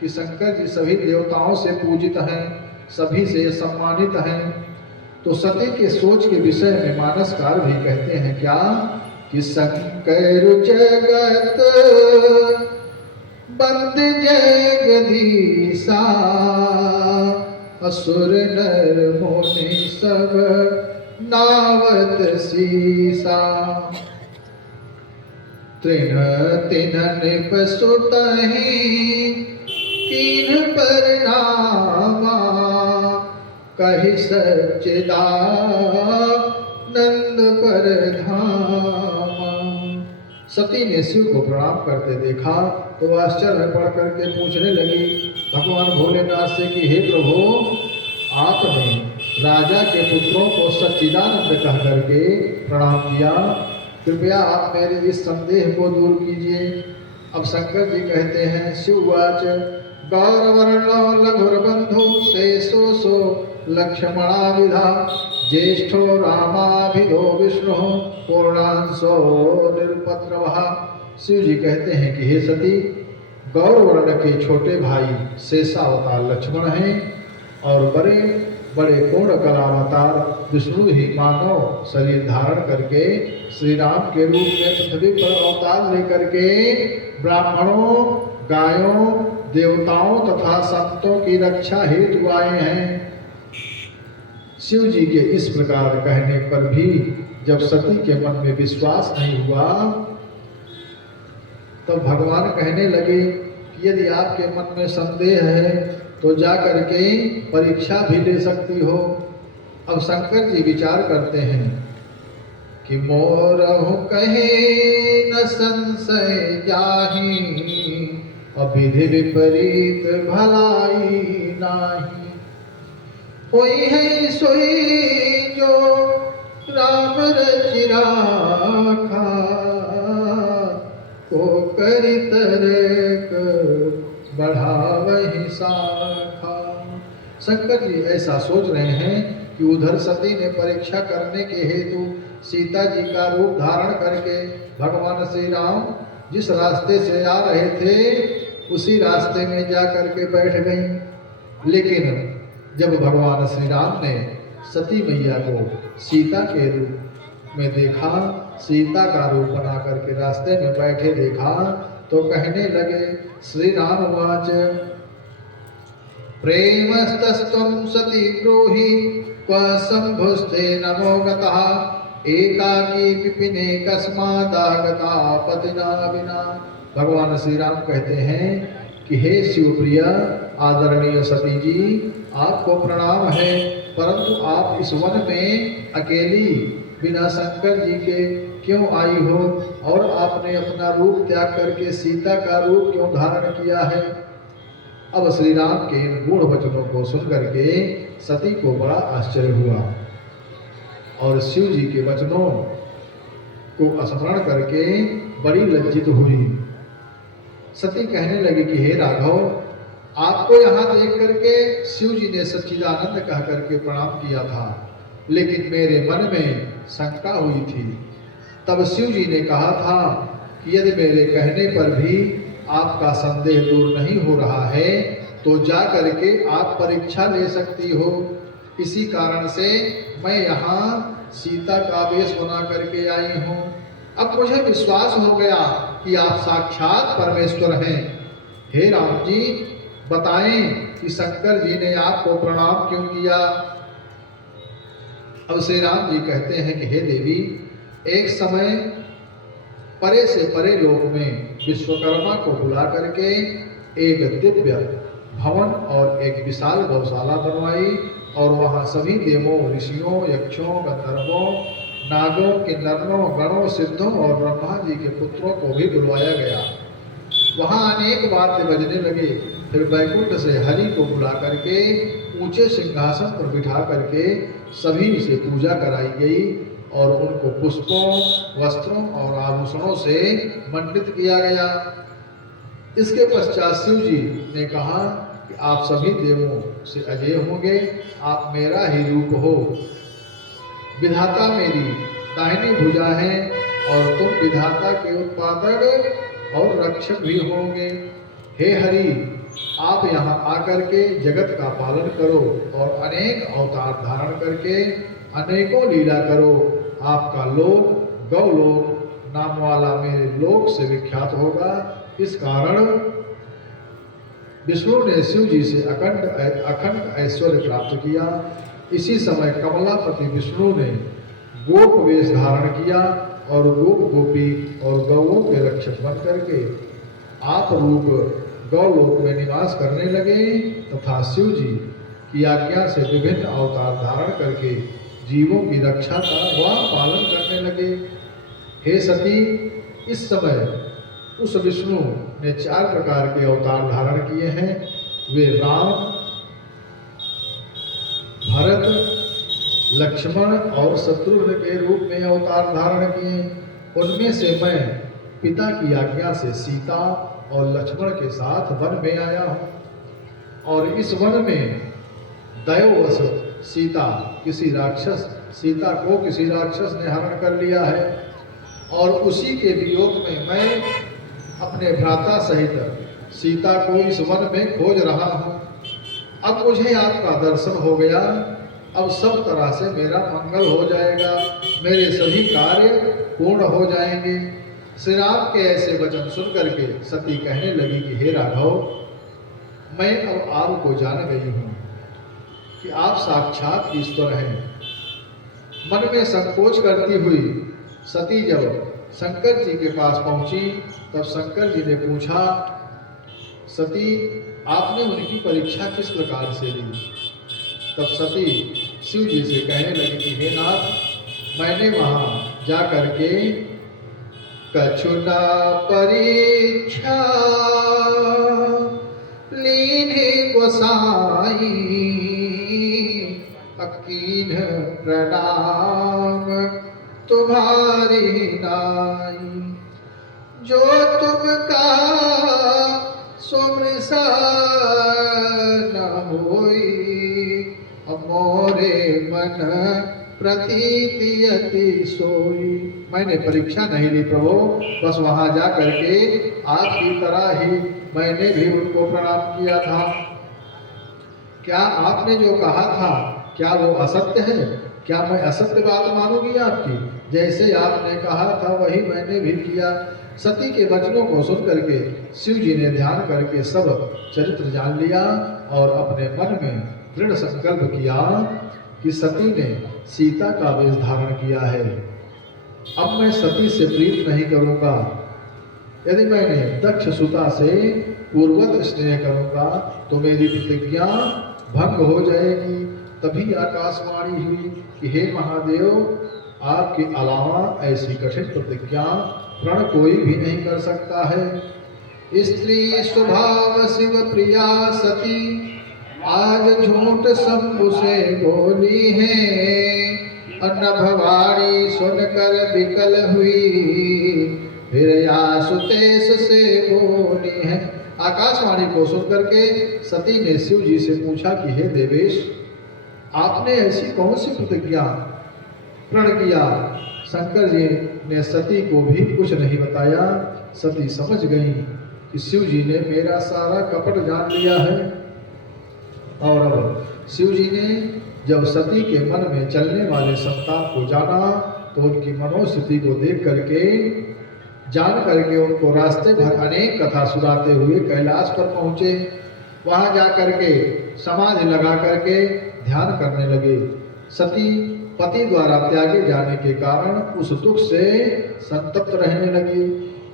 कि शंकर जी सभी देवताओं से पूजित हैं, सभी से सम्मानित हैं। तो सती के सोच के विषय में मानसकार भी कहते हैं क्या कि शंकर जगत बंद जगदीशा, असुर नर मुनि सब नावत सीसा। तृण तिन्ह निप सुतहि कीन परनामा, कहि सच्चिदानंद परधामा। सती ने शिव को प्रणाम करते देखा तो आश्चर्य में पड़ करके पूछने लगी भगवान भोलेनाथ से कि हे प्रभु, आपने राजा के पुत्रों को सच्चिदानंद कह करके प्रणाम किया, कृपया आप मेरे इस संदेह को दूर कीजिए। अब शंकर जी कहते हैं शिववाच गौरवर्ण लघुर्बंधु शेषो सो लक्ष्मणाविधा, ज्येष्ठो रामाभिधो विष्णु पूर्णांशो निरुपद्रवः। शिव जी कहते हैं कि हे सती, गौरवर्ण के छोटे भाई शेषावतार लक्ष्मण हैं और बड़े बड़े पूर्ण कलावतार विष्णु ही मानव शरीर धारण करके श्री राम के रूप में पृथ्वी पर अवतार लेकर के ब्राह्मणों, गायों, देवताओं तथा संतों की रक्षा हेतु आए हैं। शिव जी के इस प्रकार कहने पर भी जब सती के मन में विश्वास नहीं हुआ, तब भगवान कहने लगे कि यदि आपके मन में संदेह है तो जा करके परीक्षा भी ले सकती हो। अब शंकर जी विचार करते हैं कि मोरहु कहे न संशय जाहि, अविधि विपरीत भलाई नाही। कोई है सोई जो राम रचि राखा, को करि तरक बढ़ावहि शाखा। शंकर जी ऐसा सोच रहे हैं कि उधर सती ने परीक्षा करने के हेतु सीता जी का रूप धारण करके भगवान श्री राम जिस रास्ते से आ रहे थे उसी रास्ते में जा करके बैठ गई। लेकिन जब भगवान श्री राम ने सती मैया को सीता के रूप में देखा, सीता का रूप बना करके रास्ते में बैठे देखा, तो कहने लगे श्री राम वाच प्रेमस्तस्त्वं सती ब्रूहि क्व शंभुस्ते नमो गतः, एकाकी विपिने कस्मादागता पतिना विना। भगवान श्री राम कहते हैं कि हे शिवप्रिय आदरणीय सती जी, आपको प्रणाम है, परंतु आप इस वन में अकेली बिना शंकर जी के क्यों आई हो और आपने अपना रूप त्याग करके सीता का रूप क्यों धारण किया है। अब श्री राम के इन गूढ़ वचनों को सुन करके सती को बड़ा आश्चर्य हुआ और शिव जी के वचनों को स्मरण करके बड़ी लज्जित हुई। सती कहने लगी कि हे राघव, आपको यहाँ देख करके शिव जी ने सच्चिदानंद कह करके प्रणाम किया था, लेकिन मेरे मन में शंका हुई थी। तब शिव जी ने कहा था कि यदि मेरे कहने पर भी आपका संदेह दूर नहीं हो रहा है तो जा करके आप परीक्षा ले सकती हो। इसी कारण से मैं यहाँ सीता का वेश बना करके आई हूँ। अब मुझे विश्वास हो गया कि आप साक्षात परमेश्वर हैं। हे राम जी, बताएं कि शंकर जी ने आपको प्रणाम क्यों किया। अब श्री राम जी कहते हैं कि हे देवी, एक समय परे से परे लोक में विश्वकर्मा को बुला करके एक दिव्य भवन और एक विशाल गौशाला बनवाई और वहाँ सभी देवों, ऋषियों, यक्षों, गंधर्वों, नागों, किन्नरों, गणों, सिद्धों और ब्रह्मा जी के पुत्रों को भी बुलवाया गया। वहाँ अनेक वाद्य बजने लगे। फिर बैकुंठ से हरि को बुला करके ऊंचे सिंहासन पर बिठा करके सभी से पूजा कराई गई। और उनको पुष्पों, वस्त्रों और आभूषणों से मंडित किया गया। इसके पश्चात शिव जी ने कहा कि आप सभी देवों से अजय होंगे, आप मेरा ही रूप हो। विधाता मेरी दाहिनी भुजा है और तुम विधाता के उत्पादक और रक्षक भी होंगे। हे हरि, आप यहाँ आकर के जगत का पालन करो और अनेक अवतार धारण करके अनेकों लीला करो। आपका लोक गौलोक नाम वाला मेरे लोक से विख्यात होगा। इस कारण विष्णु ने शिव जी से अखंड ऐश्वर्य प्राप्त किया। इसी समय कमलापति विष्णु ने गोप वेश धारण किया और गोप गोपी और गौओं के रक्षक बन करके आप रूप गौलोक में निवास करने लगे तथा शिव जी की आज्ञा से विभिन्न अवतार धारण करके जीवों की रक्षा का व पालन करने लगे। हे सती, इस समय उस विष्णु ने 4 प्रकार के अवतार धारण किए हैं। वे राम, भरत, लक्ष्मण और शत्रुघ्न के रूप में अवतार धारण किए। उनमें से मैं पिता की आज्ञा से सीता और लक्ष्मण के साथ वन में आया हूँ और इस वन में दैववश सीता को किसी राक्षस ने हरण कर लिया है और उसी के वियोग में मैं अपने भ्राता सहित सीता को इस वन में खोज रहा हूँ। अब मुझे आपका दर्शन हो गया, अब सब तरह से मेरा मंगल हो जाएगा, मेरे सभी कार्य पूर्ण हो जाएंगे। श्री राम के ऐसे वचन सुन करके सती कहने लगी कि हे राघव, मैं अब आपको जान गई हूँ कि आप साक्षात ईश्वर हैं। मन में संकोच करती हुई सती जब शंकर जी के पास पहुंची तब शंकर जी ने पूछा, सती आपने उनकी परीक्षा किस प्रकार से ली? तब सती शिव जी से कहने लगी कि हे नाथ, मैंने वहां जा करके कछुना परीक्षा लीने गोसाई, अकीन प्रणाम तुम्हारी नाई। जो तुम का सुमृषा न होई, मोरे मन प्रतीति अति सोई। मैंने परीक्षा नहीं ली प्रभु, बस वहां जा करके आपकी तरह ही मैंने भी उनको प्रणाम किया था। क्या आपने जो कहा था क्या वो असत्य है? क्या मैं असत्य बात मानूंगी आपकी? जैसे आपने कहा था वही मैंने भी किया। सती के वचनों को सुन करके शिव जी ने ध्यान करके सब चरित्र जान लिया और अपने मन में दृढ़ संकल्प किया कि सती ने सीता का वेश धारण किया है, अब मैं सती से प्रीत नहीं करूंगा। यदि मैंने दक्ष सुता से पूर्वत स्नेह करूंगा तो मेरी प्रतिज्ञा भंग हो जाएगी। तभी आकाशवाणी हुई कि हे महादेव, आपके अलावा ऐसी कठिन प्रतिज्ञा प्रण कोई भी नहीं कर सकता है। स्त्री स्वभाव शिव प्रिया सती, आज झूठ शंभु से बोली है। नभवाणी सुनकर विकल हुई, फिर आशुतेश से बोली है। आकाशवाणी को सुनकर के सती ने शिव जी से पूछा कि हे देवेश, आपने ऐसी कौन सी प्रतिज्ञा प्रण किया? शंकर जी ने सती को भी कुछ नहीं बताया। सती समझ गई कि शिव जी ने मेरा सारा कपट जान लिया है। और अब शिव जी ने जब सती के मन में चलने वाले संताप को जाना तो उनकी मनोस्थिति को देख करके जान करके उनको रास्ते भर अनेक कथा सुनाते हुए कैलाश पर पहुँचे। वहाँ जा करके समाधि लगा करके ध्यान करने लगे। सती पति द्वारा त्यागे जाने के कारण उस दुख से संतप्त रहने लगी।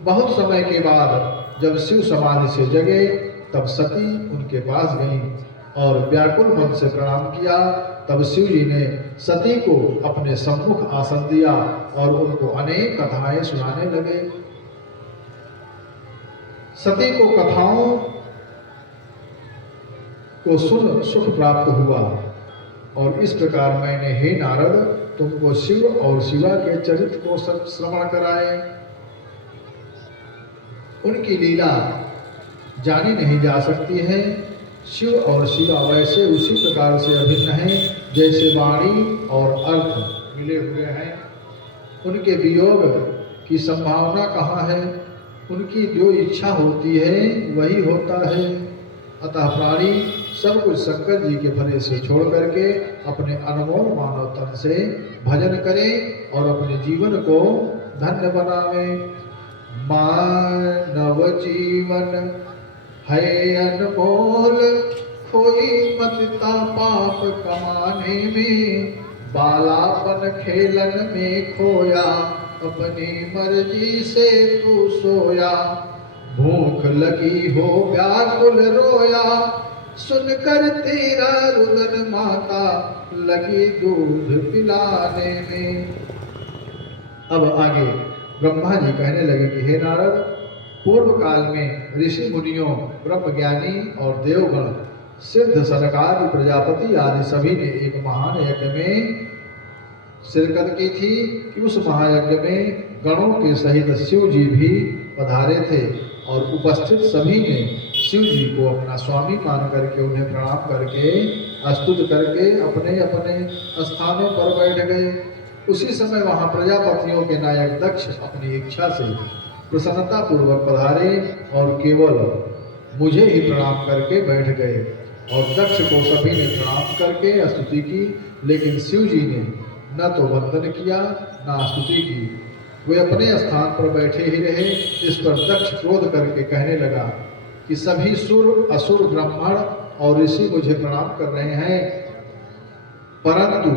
बहुत समय के बाद जब शिव समाधि से जगे तब सती उनके पास गई और व्याकुल मन से प्रणाम किया। तब शिव जी ने सती को अपने सम्मुख आसन दिया और उनको अनेक कथाएं सुनाने लगे। सती को कथाओं को सुन सुख प्राप्त हुआ और इस प्रकार मैंने हे नारद तुमको शिव और शिवा के चरित्र को श्रवण कराए। उनकी लीला जानी नहीं जा सकती है। शिव और शिवा वैसे उसी प्रकार से अभिन्न हैं जैसे वाणी और अर्थ मिले हुए हैं। उनके वियोग की संभावना कहाँ है? उनकी जो इच्छा होती है वही होता है। अतः प्राणी सब कुछ शंकर जी के भले से छोड़ करके अपने अनमोल मानव तन से भजन करें और अपने जीवन को धन्य बनावे। मानव जीवन है अनमोल, कोई मत पाप कमाने में, बालापन खेलन में खोया, अपनी मर्जी से तू सोया, भूख लगी हो व्याकुल रोया, सुनकर तेरा रुदन माता लगी दूध पिलाने में। अब आगे ब्रह्मा जी कहने लगे कि हे नारद, पूर्व काल में ऋषि मुनियों, ब्रह्मज्ञानी और देवगण, सिद्ध, सनकादि, प्रजापति आदि सभी ने एक महान यज्ञ में शिरकत की थी कि उस महायज्ञ में गणों के सहित शिव जी भी पधारे थे और उपस्थित सभी ने शिव जी को अपना स्वामी मान करके उन्हें प्रणाम करके स्तुति करके अपने अपने स्थानों पर बैठ गए। उसी समय वहां प्रजापतियों के नायक दक्ष अपनी इच्छा से प्रसन्नता पूर्वक पधारे और केवल मुझे ही प्रणाम करके बैठ गए। और दक्ष को सभी ने प्रणाम करके स्तुति की, लेकिन शिव जी ने न तो वंदन किया न स्तुति की। वे अपने स्थान पर बैठे ही रहे। इस पर दक्ष क्रोध करके कहने लगा कि सभी सुर, असुर, ब्राह्मण और ऋषि मुझे प्रणाम कर रहे हैं, परंतु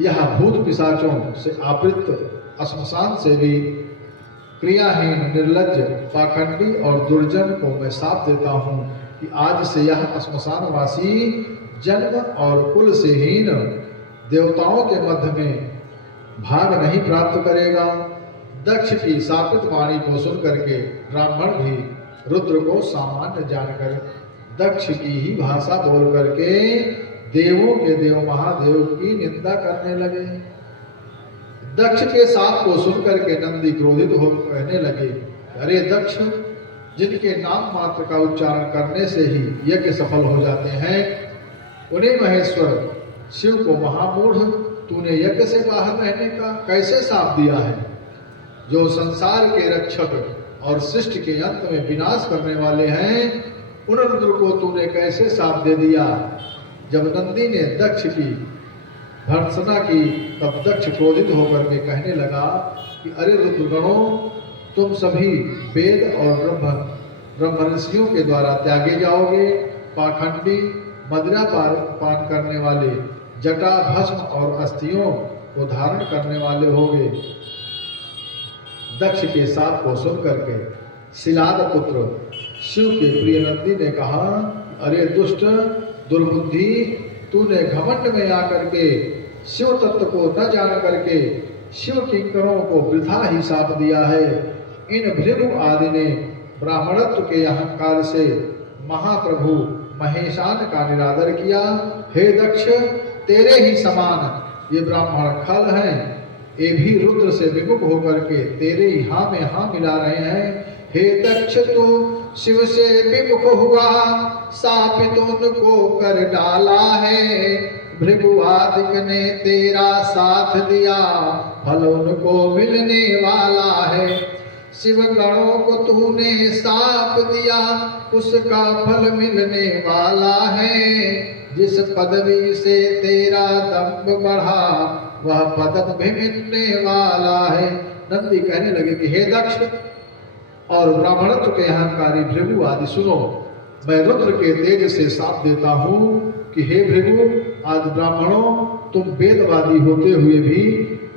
यह भूत पिशाचों से आवृत श्मशान से भी क्रियाहीन, निर्लज्ज, पाखंडी और दुर्जन को मैं साथ देता हूँ कि आज से यह श्मशानवासी जन्म और कुल से हीन देवताओं के मध्य में भाग नहीं प्राप्त करेगा। दक्ष की शापित वाणी को सुन करके ब्राह्मण भी रुद्र को सामान्य जानकर दक्ष की ही भाषा बोल करके देवों के देव महादेव की निंदा करने लगे। दक्ष के साथ को सुनकर के नंदी क्रोधित हो कहने लगे, अरे दक्ष, जिनके नाम मात्र का उच्चारण करने से ही यज्ञ सफल हो जाते हैं, उन्हें महेश्वर शिव को महामूढ़ तूने यज्ञ से बाहर रहने का कैसे शाप दिया है? जो संसार के रक्षक और सृष्टि के अंत में विनाश करने वाले हैं, उन रुद्र को तूने कैसे शाप दे दिया? जब नंदी ने दक्ष की भर्त्सना की, तब दक्ष क्रोधित होकर के कहने लगा कि अरे रुद्रगणों, तुम सभी वेद और ब्रह्म ऋषियों के द्वारा त्यागे जाओगे। पाखंडी, मदिरा पान करने वाले, जटा, भस्म और अस्थियों को धारण करने वाले होगे। दक्ष के साथ को सुन करके शिलाद पुत्र शिव के प्रिय नंदी ने कहा, अरे दुष्ट, दुर्बुद्धि, तूने घमंड में आकर के शिव तत्व को न जान करके शिव किंकरों को वृथा ही शाप दिया है। इन भृगु आदि ने ब्राह्मणत्व के अहंकार से महाप्रभु महेशान का निरादर किया। हे दक्ष, तेरे ही समान ये ब्राह्मण खल हैं, ये भी रुद्र से विमुख होकर के तेरे ही हाँ में हाँ मिला रहे हैं। हे दक्ष, तू शिव से विमुख हुआ, शापित उनको कर डाला है। भृगुआदिक ने तेरा साथ दिया, फल उनको मिलने वाला है। शिव गणों को तूने शाप दिया, उसका फल मिलने वाला है। जिस पदवी से तेरा दंभ बढ़ा, वह पद भी मिलने वाला है। नंदी कहने लगे कि हे दक्ष और ब्राह्मणत्व के अहंकारी भृगु आदि, सुनो, मैं रुद्र के तेज से शाप देता हूँ कि हे भृगु आदि ब्राह्मणों, तुम वेदवादी होते हुए भी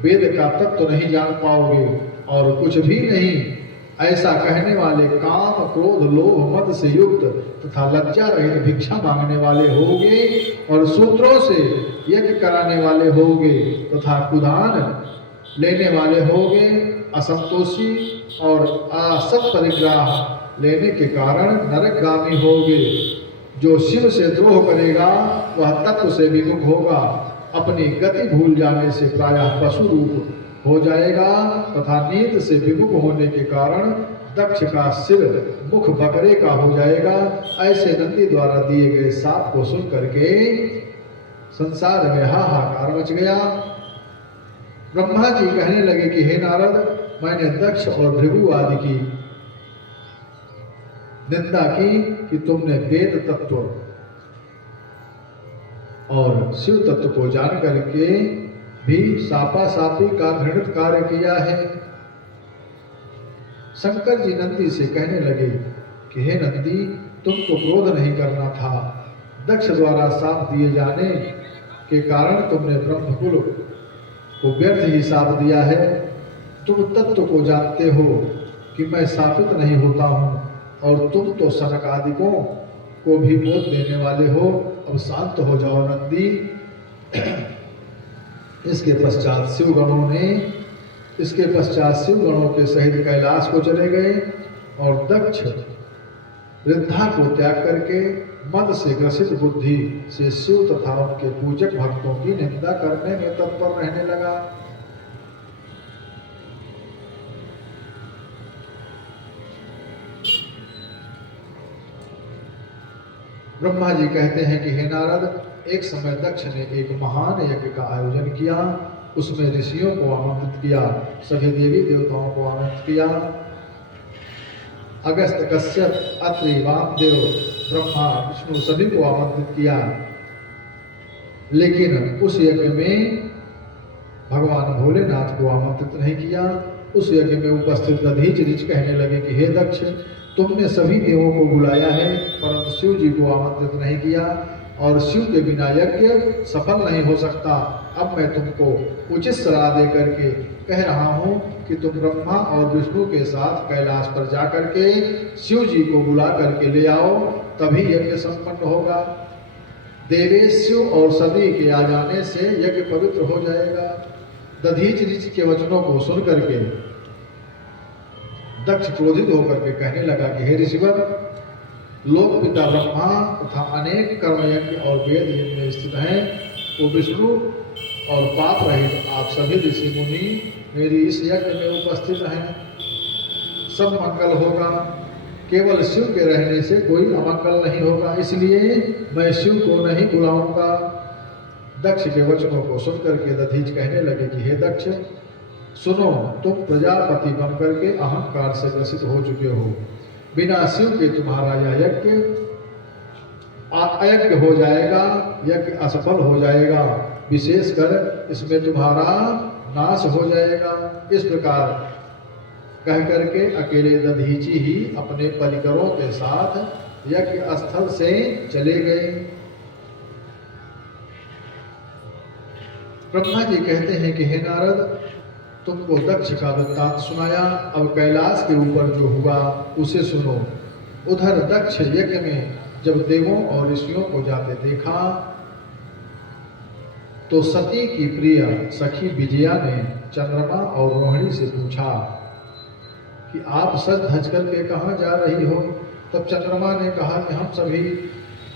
वेद का तत्व तो नहीं जान पाओगे और कुछ भी नहीं। ऐसा कहने वाले काम, क्रोध, लोभ, मद से युक्त तथा लज्जा रहित भिक्षा मांगने वाले होगे और सूत्रों से यज्ञ कराने वाले होगे तथा कुदान लेने वाले होगे। असंतोषी और असत परिग्रह लेने के कारण नरकगामी होगे। जो शिव से द्रोह करेगा वह तत्व से विमुख होगा, अपनी गति भूल जाने से प्रायः पशु रूप हो जाएगा तथा नींद से विमुख होने के कारण दक्ष का सिर मुख बकरे का हो जाएगा। ऐसे नंदी द्वारा दिए गए शाप को सुन करके संसार में हाहाकार मच गया। ब्रह्मा जी कहने लगे कि हे नारद, मैंने दक्ष और भृगु आदि की निंदा की कि तुमने वेद तत्व और शिव तत्व को जान करके भी सापासापी का घृणित कार्य किया है। शंकर जी नंदी से कहने लगे कि हे नंदी, तुमको क्रोध नहीं करना था। दक्ष द्वारा शाप दिए जाने के कारण तुमने ब्रह्मकुल को व्यर्थ ही शाप दिया है। तुम तत्व को जानते हो कि मैं शापित नहीं होता हूँ, और तुम तो सनक आदिकों को भी बोध देने वाले हो। अब शांत हो जाओ नंदी। इसके पश्चात शिवगणों के सहित कैलाश को चले गए और दक्ष वृद्धा को त्याग करके मद से ग्रसित बुद्धि से शिव तथा उनके पूजक भक्तों की निंदा करने में तत्पर रहने लगा। ब्रह्मा जी कहते हैं कि हे नारद, एक समय दक्ष ने एक महान यज्ञ का आयोजन किया। उसमें ऋषियों को आमंत्रित किया, सभी देवी देवताओं को आमंत्रित किया। अगस्त, कश्यप, अत्रि, वामदेव, ब्रह्मा, विष्णु सभी को आमंत्रित किया। लेकिन उस यज्ञ में भगवान भोलेनाथ को आमंत्रित नहीं किया। उस यज्ञ में उपस्थित दधीच ऋच कहने लगे कि हे दक्ष, तुमने सभी देवों को बुलाया है परंतु शिव जी को आमंत्रित नहीं किया, और शिव के बिना यज्ञ सफल नहीं हो सकता। अब मैं तुमको उचित सलाह दे करके कह रहा हूँ कि तुम ब्रह्मा और विष्णु के साथ कैलाश पर जा करके शिव जी को बुला करके ले आओ, तभी यज्ञ संपन्न होगा। देवेश्व और सभी के आ जाने से यज्ञ पवित्र हो जाएगा। दधीच ऋषि के वचनों को सुन करके दक्ष क्रोधित होकर के कहने लगा कि हे ऋषिवर, लोक पिता ब्रह्मा तथा अनेक कर्मयज्ञ और वेद में स्थित हैं, वो विष्णु और पाप रहित आप सभी ऋषि मुनि मेरी इस यज्ञ में उपस्थित हैं। सब मंगल होगा, केवल शिव के रहने से कोई अमंगल नहीं होगा, इसलिए मैं शिव को नहीं बुलाऊंगा। दक्ष के वचनों को सुनकर के दधीच कहने लगे कि हे दक्ष, सुनो, तुम प्रजापति बनकर के अहंकार से ग्रसित हो चुके हो। बिना शिव के तुम्हारा यह यज्ञ अयज्ञ हो जाएगा, यज्ञ असफल हो जाएगा, विशेषकर इसमें तुम्हारा नाश हो जाएगा। इस प्रकार कह करके अकेले दधीची ही अपने परिकरों के साथ यज्ञ स्थल से चले गए। ब्रह्मा जी कहते हैं कि हे नारद, तुमको दक्ष का वृत्तांत सुनाया, अब कैलाश के ऊपर जो हुआ उसे सुनो। उधर दक्ष यज्ञ में जब देवों और ऋषियों को जाते देखा तो सती की प्रिय सखी विजया ने चंद्रमा और रोहिणी से पूछा कि आप सज धज करके कहाँ जा रही हो। तब चंद्रमा ने कहा कि हम सभी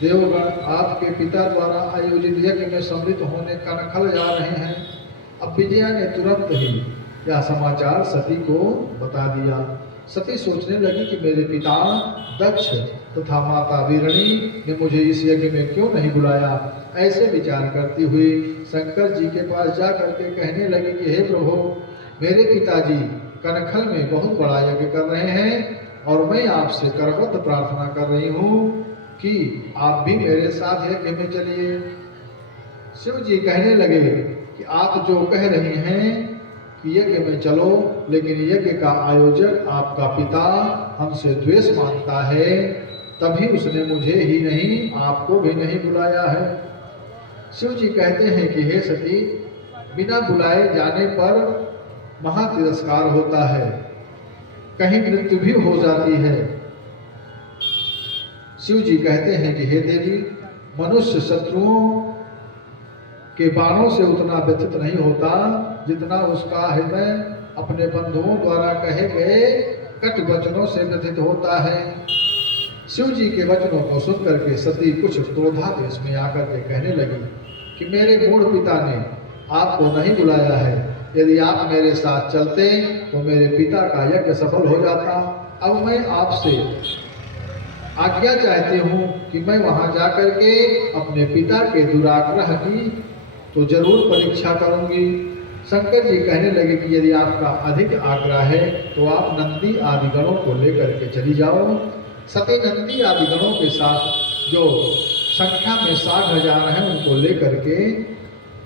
देवगण आपके पिता द्वारा आयोजित यज्ञ में सम्मिलित होने कनखल जा रहे हैं। अब विजया ने तुरंत ही यह समाचार सती को बता दिया। सती सोचने लगी कि मेरे पिता दक्ष तथा माता वीरणी ने मुझे इस यज्ञ में क्यों नहीं बुलाया। ऐसे विचार करती हुई शंकर जी के पास जा करके कहने लगी कि हे प्रभु, मेरे पिताजी कनखल में बहुत बड़ा यज्ञ कर रहे हैं और मैं आपसे करबद्ध प्रार्थना कर रही हूँ कि आप भी मेरे साथ यज्ञ में चलिए। शिव जी कहने लगे कि आप जो कह रही हैं कि यज्ञ में चलो, लेकिन यज्ञ का आयोजक आपका पिता हमसे द्वेष मानता है, तभी उसने मुझे ही नहीं आपको भी नहीं बुलाया है। शिव जी कहते हैं कि हे सती, बिना बुलाए जाने पर महातिरस्कार होता है, कहीं मृत्यु भी हो जाती है। शिव जी कहते हैं कि हे देवी, मनुष्य शत्रुओं के बाणों से उतना व्यथित नहीं होता जितना उसका हृदय अपने बंधुओं द्वारा कहे गए कट वचनों से व्यथित होता है। शिव जी के वचनों को सुनकर के सती कुछ क्रोधावेश में आकर के कहने लगी कि मेरे मूढ़ पिता ने आपको नहीं बुलाया है। यदि आप मेरे साथ चलते तो मेरे पिता का यज्ञ सफल हो जाता। अब मैं आपसे आज्ञा चाहती हूँ कि मैं वहाँ जाकर के अपने पिता के दुराग्रह की तो जरूर परीक्षा करूँगी। शंकर जी कहने लगे कि यदि आपका अधिक आग्रह है तो आप नंदी आदि गणों को लेकर के चली जाओ। सती नंदी आदि गणों के साथ जो संख्या में 60,000 हैं उनको लेकर के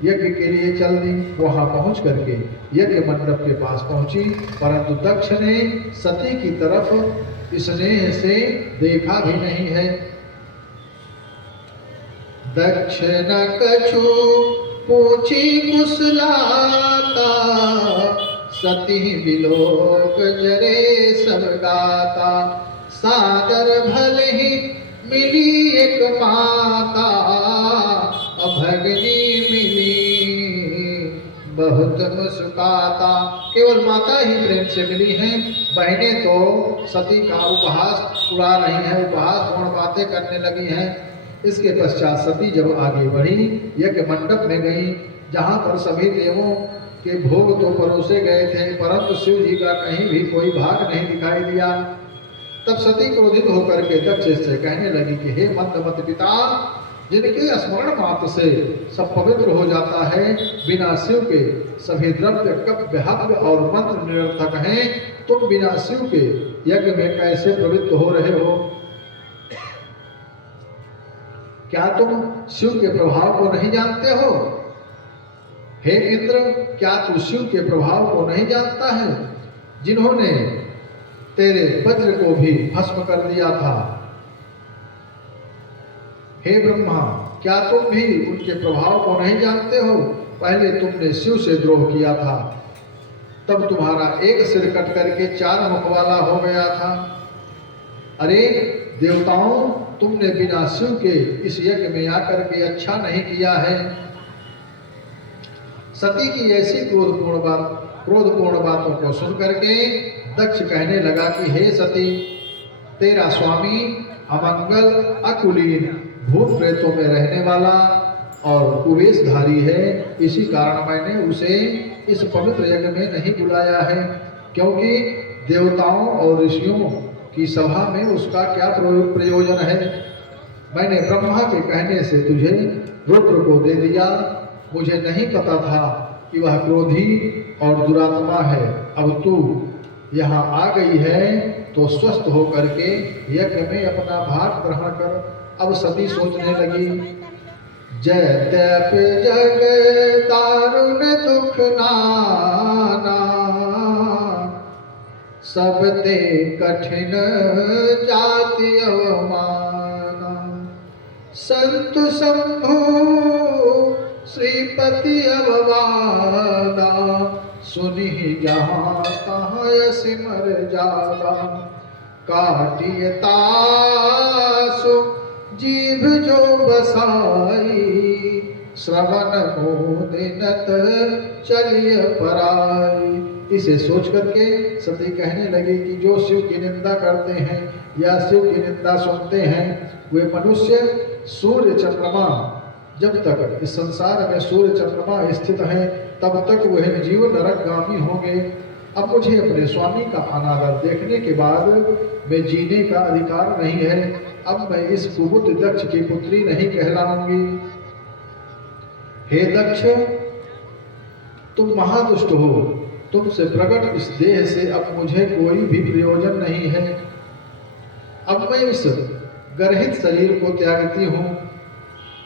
यज्ञ के लिए चल दी। वहां पहुंच करके यज्ञ मंडप के पास पहुंची, परंतु दक्ष ने सती की तरफ स्नेह से देखा भी नहीं है। दक्ष न कछु पूछी कुशलाता, सती बिलोक जरे सब गाता। सादर भले ही मिली एक माता, अभगनी मिली बहुत मुस्काता। केवल माता ही प्रेम से मिली हैं, बहनें तो सती का उपहास उड़ा रही हैं, उपहासपूर्ण बातें करने लगी हैं। इसके पश्चात सती जब आगे बढ़ी, यज्ञ मंडप में गई, जहाँ पर सभी देवों के भोग तो परोसे गए थे, परंतु शिव जी का कहीं भी कोई भाग नहीं दिखाई दिया। तब सती क्रोधित होकर के दक्ष से कहने लगी कि हे मंदमत पिता, जिनके स्मरण मात्र से सब पवित्र हो जाता है, बिना शिव के सभी द्रव्य कव्य हव्य और मंत्र निरर्थक हैं। तुम बिना शिव के यज्ञ में कैसे प्रवृत्त हो रहे हो? क्या तुम शिव के प्रभाव को नहीं जानते हो? हे इंद्र, क्या तू शिव के प्रभाव को नहीं जानता है, जिन्होंने तेरे वज्र को भी भस्म कर दिया था? हे ब्रह्मा, क्या तुम भी उनके प्रभाव को नहीं जानते हो? पहले तुमने शिव से द्रोह किया था, तब तुम्हारा एक सिर कट करके 4 मुख वाला हो गया था। अरे देवताओं, तुमने बिना शिव के इस यज्ञ में आकर के अच्छा नहीं किया है। सती की ऐसी क्रोधपूर्ण बातों को सुनकर के दक्ष कहने लगा कि हे सती, तेरा स्वामी अमंगल अकुलीन भूत प्रेतों में रहने वाला और कुवेशधारी है, इसी कारण मैंने उसे इस पवित्र यज्ञ में नहीं बुलाया है, क्योंकि देवताओं और ऋषियों की सभा में उसका क्या प्रयोजन है। मैंने ब्रह्मा के कहने से तुझे रुद्र को दे दिया। मुझे नहीं पता था कि वह क्रोधी और दुरात्मा है। अब तू यहाँ आ गई है तो स्वस्थ होकर के यज्ञ में अपना भाग ग्रहण कर। अब सती सोचने लगी, जैत्यप जग दारुण दुख नाना, सब ते कठिन जाति अवमाना। संतु शंभु श्रीपति अववादा, सुनि जहाँ तहाँ सिमर जाला। काटिय तासु जीभ जो बसाई, श्रवण मोदिनत चलिय पराई। इसे सोच करके सती कहने लगी कि जो शिव की निंदा करते हैं या शिव की निंदा सुनते हैं, वे मनुष्य सूर्य चंद्रमा, जब तक इस संसार में सूर्य चंद्रमा स्थित हैं तब तक वह जीव नरकगामी होंगे। अब मुझे अपने स्वामी का अनादर देखने के बाद मैं जीने का अधिकार नहीं है। अब मैं इस कुबुद्ध दक्ष की पुत्री नहीं कहलाऊंगी। हे दक्ष, तुम महादुष्ट हो। तुमसे प्रकट इस देह से अब मुझे कोई भी प्रयोजन नहीं है। अब मैं इस गर्हित शरीर को त्यागती हूँ।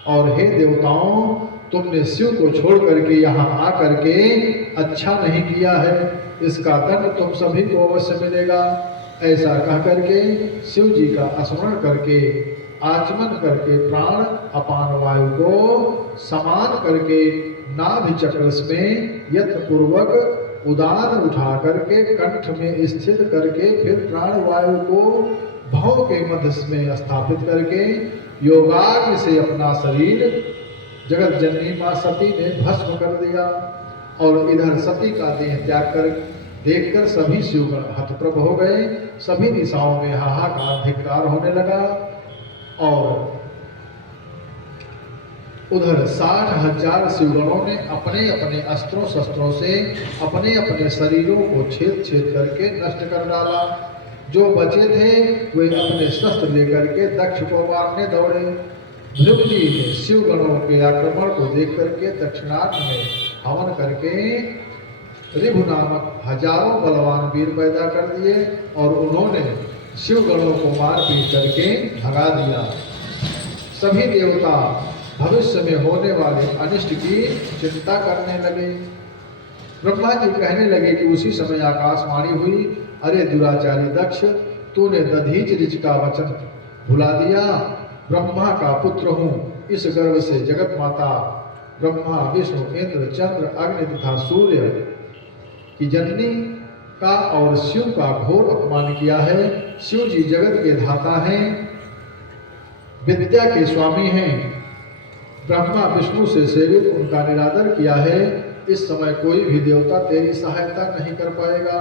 और हे देवताओं, तुमने शिव को छोड़ करके यहाँ आ करके अच्छा नहीं किया है। इसका दंड तुम सभी को अवश्य मिलेगा। ऐसा कह करके शिव जी का स्मरण करके आचमन करके प्राण अपान वायु को समान करके नाभि चक्र में यत्न पूर्वक उदान उठा करके कंठ में स्थित करके फिर प्राण वायु को भव के मध्य में स्थापित करके योगाग्नि से अपना शरीर जगत जननी मां सती ने भस्म कर दिया। और इधर सती का देह त्याग कर देखकर सभी शिवगण हतप्रभ हो गए। सभी दिशाओं में हाहाकार धिक्कार होने लगा और उधर 60,000 शिवगणों ने अपने अपने अस्त्रों शस्त्रों से अपने अपने शरीरों को छेद छेद करके नष्ट कर डाला। जो बचे थे वे अपने शस्त्र लेकर के दक्ष को मारने दौड़े। ध्रुव जी ने शिवगणों के आक्रमण को देख करके दक्षिणार्थ में हवन करके ऋभु नामक हजारों बलवान वीर पैदा कर दिए और उन्होंने शिवगणों को मार पीट करके भगा दिया। सभी देवता भविष्य में होने वाले अनिष्ट की चिंता करने लगे। ब्रह्मा जी कहने लगे कि उसी समय आकाशवाणी हुई, अरे दुराचारी दक्ष, तूने दधीच ऋच का वचन भुला दिया। ब्रह्मा का पुत्र हूँ, इस गर्व से जगत माता ब्रह्मा विष्णु इंद्र चंद्र अग्नि तथा सूर्य की जननी का और शिव का घोर अपमान किया है। शिव जी जगत के धाता हैं, विद्या के स्वामी हैं। ब्रह्मा विष्णु से सेवित उनका निरादर किया है। इस समय कोई भी देवता तेरी सहायता नहीं कर पाएगा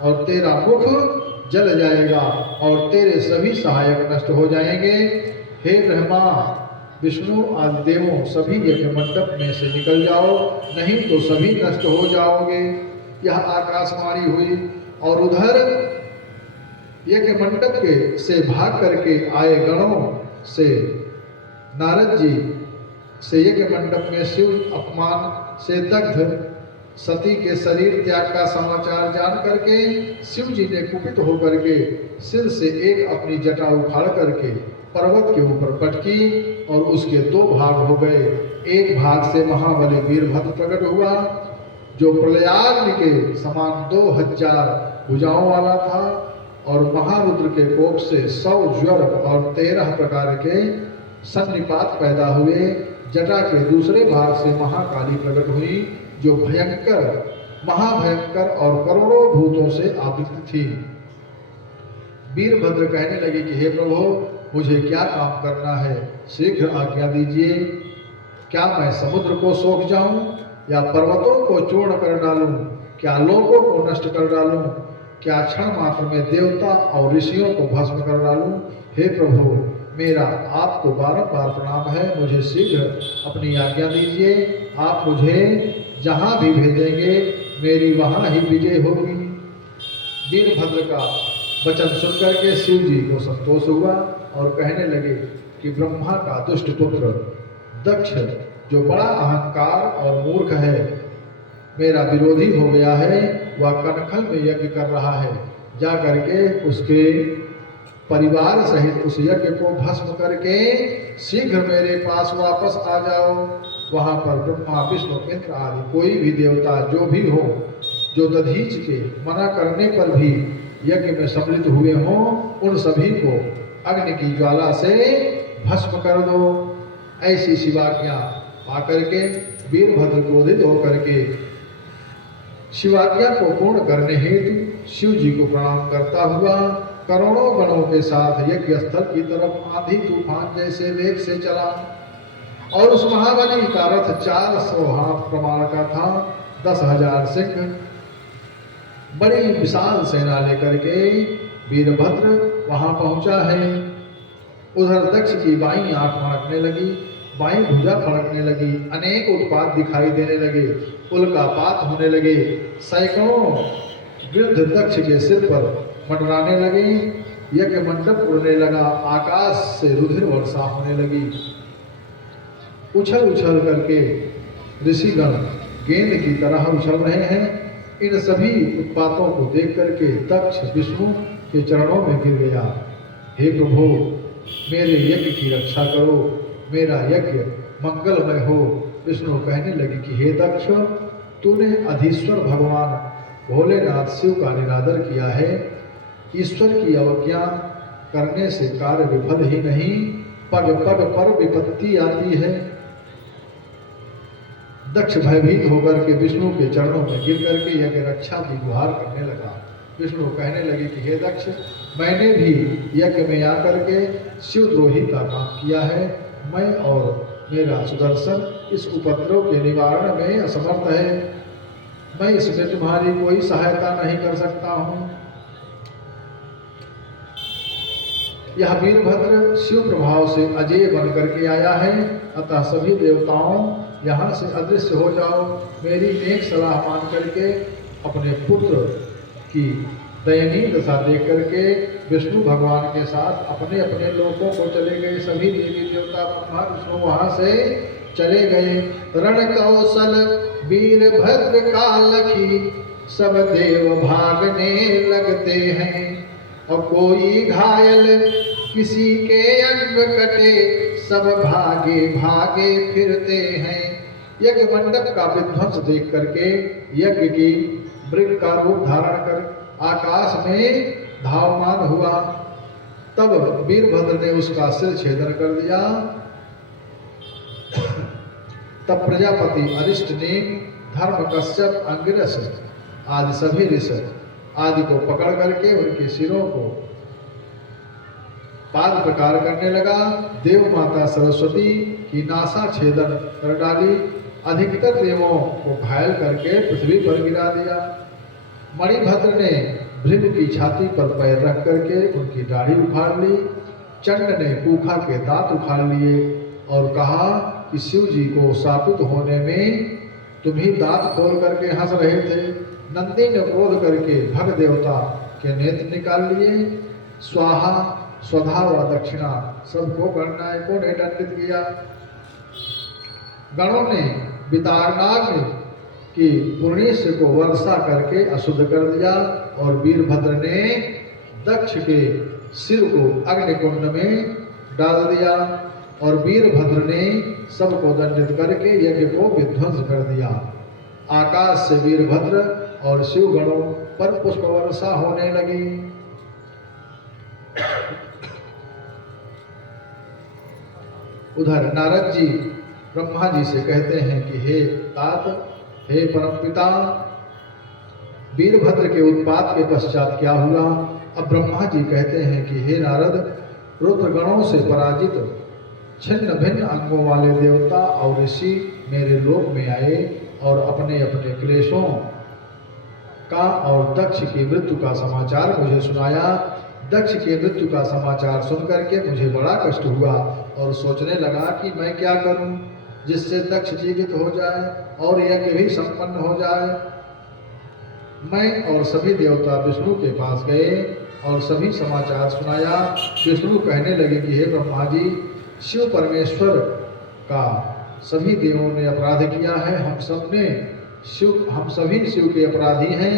और तेरा मुख जल जाएगा और तेरे सभी सहायक नष्ट हो जाएंगे। हे ब्रह्मा विष्णु आदि देवों, सभी यज्ञ मंडप में से निकल जाओ, नहीं तो सभी नष्ट हो जाओगे। यह आकाशवाणी हुई और उधर यज्ञ मंडप के से भाग करके आए गणों से नारद जी से यज्ञ मंडप में शिव अपमान से दग्ध सती के शरीर त्याग का समाचार जान करके शिव जी ने कुपित होकर के सिर से एक अपनी जटा उखाड़ करके पर्वत के ऊपर पटकी और उसके दो भाग हो गए। एक भाग से महाबली वीरभद्र प्रकट हुआ जो प्रलयाग्नि के समान 2000 भुजाओं वाला था और महारुद्र के कोप से 100 ज्वर और 13 प्रकार के सन्निपात पैदा हुए। जटा के दूसरे भाग से महाकाली प्रकट हुई जो भयंकर महाभयंकर और करोड़ों भूतों से आवृत थी। वीरभद्र कहने लगे कि हे प्रभु, मुझे क्या काम करना है, शीघ्र आज्ञा दीजिए। क्या मैं समुद्र को सोख जाऊं या पर्वतों को चूर्ण कर डालूं? क्या लोकों को नष्ट कर डालूं? क्या क्षण मात्र में देवता और ऋषियों को भस्म कर डालूं? हे प्रभु, मेरा आपको बारंबार प्रणाम है, मुझे शीघ्र अपनी आज्ञा दीजिए। आप मुझे जहां भी भेजेंगे मेरी वहां ही विजय होगी। वीरभद्र का वचन सुनकर के शिव जी को संतोष हुआ और कहने लगे कि ब्रह्मा का दुष्ट पुत्र दक्ष जो बड़ा अहंकार और मूर्ख है, मेरा विरोधी हो गया है। वह कनखल में यज्ञ कर रहा है, जा करके उसके परिवार सहित उस यज्ञ को भस्म करके शीघ्र मेरे पास वापस आ जाओ। वहां पर ब्रह्मा विष्णु इंद्र आदि कोई भी देवता जो भी हो, जो दधीच के मना करने पर भी यज्ञ में सम्मिलित हुए हों, उन सभी को अग्नि की ज्वाला से भस्म कर दो। ऐसी शिवाज्ञा पाकर के वीरभद्र क्रोधित होकर के शिवाज्ञा को पूर्ण करने हेतु शिव जी को प्रणाम करता हुआ करोड़ों गणों के साथ यज्ञ स्थल की तरफ आंधी तूफान जैसे वेग से चला और उस महाबली का रथ 400 हाथ प्रमाण का था। 10,000 सिंह बड़ी विशाल सेना लेकर के वीरभद्र वहां पहुंचा है। उधर दक्ष की बाईं आंख फड़कने लगी, बाईं भुजा फड़कने लगी, अनेक उत्पात दिखाई देने लगे, उल्कापात होने लगे, सैकड़ों वृद्ध दक्ष के सिर पर मंडराने लगे, यज्ञ मंडप उड़ने लगा, आकाश से रुधिर वर्षा होने लगी। उछल उछल करके ऋषिगण गेंद की तरह उछल रहे हैं। इन सभी उत्पातों को देख करके दक्ष विष्णु के चरणों में गिर गया। हे प्रभु, मेरे यज्ञ की रक्षा करो, मेरा यज्ञ मंगलमय हो। विष्णु कहने लगे कि हे दक्ष, तूने अधीश्वर भगवान भोलेनाथ शिव का निरादर किया है। ईश्वर की अवज्ञा करने से कार्य विफल ही नहीं, पग पग पर विपत्ति आती है। दक्ष भयभीत होकर के विष्णु के चरणों में गिर करके यज्ञ रक्षा की गुहार करने लगा। विष्णु कहने लगे कि हे दक्ष, मैंने भी यज्ञ में आकर के शिवद्रोही का काम किया है। मैं और मेरा सुदर्शन इस उपद्रव के निवारण में असमर्थ है। मैं इसमें तुम्हारी कोई सहायता नहीं कर सकता हूँ। यह वीरभद्र शिव प्रभाव से अजय बन करके आया है, अतः सभी देवताओं यहाँ से अदृश्य हो जाओ। मेरी नेक सलाह मान करके अपने पुत्र की दयनीय दशा देख करके विष्णु भगवान के साथ अपने अपने लोकों को चले गए। सभी देवी देवता ब्रह्मा विष्णु वहाँ से चले गए। रण कौशल वीरभद्र का लखी सब देव भागने लगते हैं, और कोई घायल किसी के अंग कटे सब भागे भागे फिरते हैं। यज्ञ मंडप का विध्वंस देख करके यज्ञ की मृग का रूप धारण कर आकाश में धावमान हुआ। तब वीरभद्र ने उसका सिर छेदन कर दिया। तब प्रजापति अरिष्ट ने धर्म कश्यप अंगिरस आदि सभी ऋषि आदि को पकड़ करके उनके सिरों को पाद प्रकार करने लगा। देव माता सरस्वती की नासा छेदन कर डाली। अधिकतर देवों को घायल करके पृथ्वी पर गिरा दिया। मणिभद्र ने भृगु की छाती पर पैर रख करके उनकी दाढ़ी उखाड़ ली। चंड ने पूखा के दांत उखाड़ लिए और कहा कि शिव जी को शापित होने में तुम ही दांत खोल करके हंस रहे थे। नंदी ने क्रोध करके भग देवता के नेत्र निकाल लिए। स्वाहा स्वधा व दक्षिणा सबको गणनायकों ने दंडित किया। गणों ने वितारनाग की पुण्यस्य को वर्षा करके अशुद्ध कर दिया, और वीरभद्र ने दक्ष के सिर को अग्निकुंड में डाल दिया, और वीरभद्र ने सबको दंडित करके यज्ञ को विध्वंस कर दिया। आकाश से वीरभद्र और शिव गणों पर पुष्प वर्षा होने लगी। उधर नारद जी ब्रह्मा जी से कहते हैं कि हे तात, हे परमपिता, वीरभद्र के उत्पात के पश्चात क्या हुआ। अब ब्रह्मा जी कहते हैं कि हे नारद, रुद्रगणों से पराजित छिन्न भिन्न अंगों वाले देवता और ऋषि मेरे लोक में आए और अपने अपने क्लेशों का और दक्ष की मृत्यु का समाचार मुझे सुनाया। दक्ष की मृत्यु का समाचार सुन करके मुझे बड़ा कष्ट हुआ और सोचने लगा कि मैं क्या करूं जिससे दक्ष जीवित हो जाए और यज्ञ भी संपन्न हो जाए। मैं और सभी देवता विष्णु के पास गए और सभी समाचार सुनाया। विष्णु कहने लगे कि हे ब्रह्मा जी, शिव परमेश्वर का सभी देवों ने अपराध किया है। हम सभी शिव के अपराधी हैं।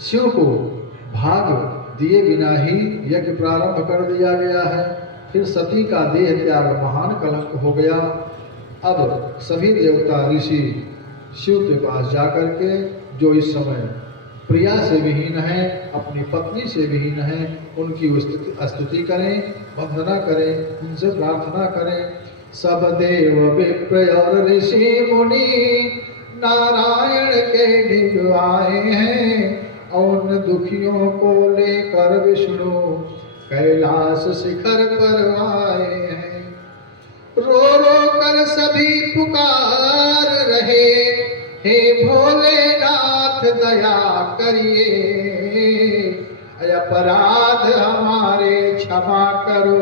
शिव को भाग दिए बिना ही यज्ञ प्रारंभ कर दिया गया है। फिर सती का देह त्याग महान कलंक हो गया। अब सभी देवता ऋषि शिव के पास जाकर के, जो इस समय प्रिया से विहीन है, अपनी पत्नी से विहीन है, उनकी स्तुति करें, वंदना करें, उनसे प्रार्थना करें। सब देव विप्र और ऋषि मुनि नारायण के ढिग आए हैं, उन दुखियों को लेकर विष्णु कैलाश शिखर पर आए हैं। रो रो कर सभी पुकार रहे, हे भोलेनाथ दया करिए, अपराध हमारे क्षमा करो,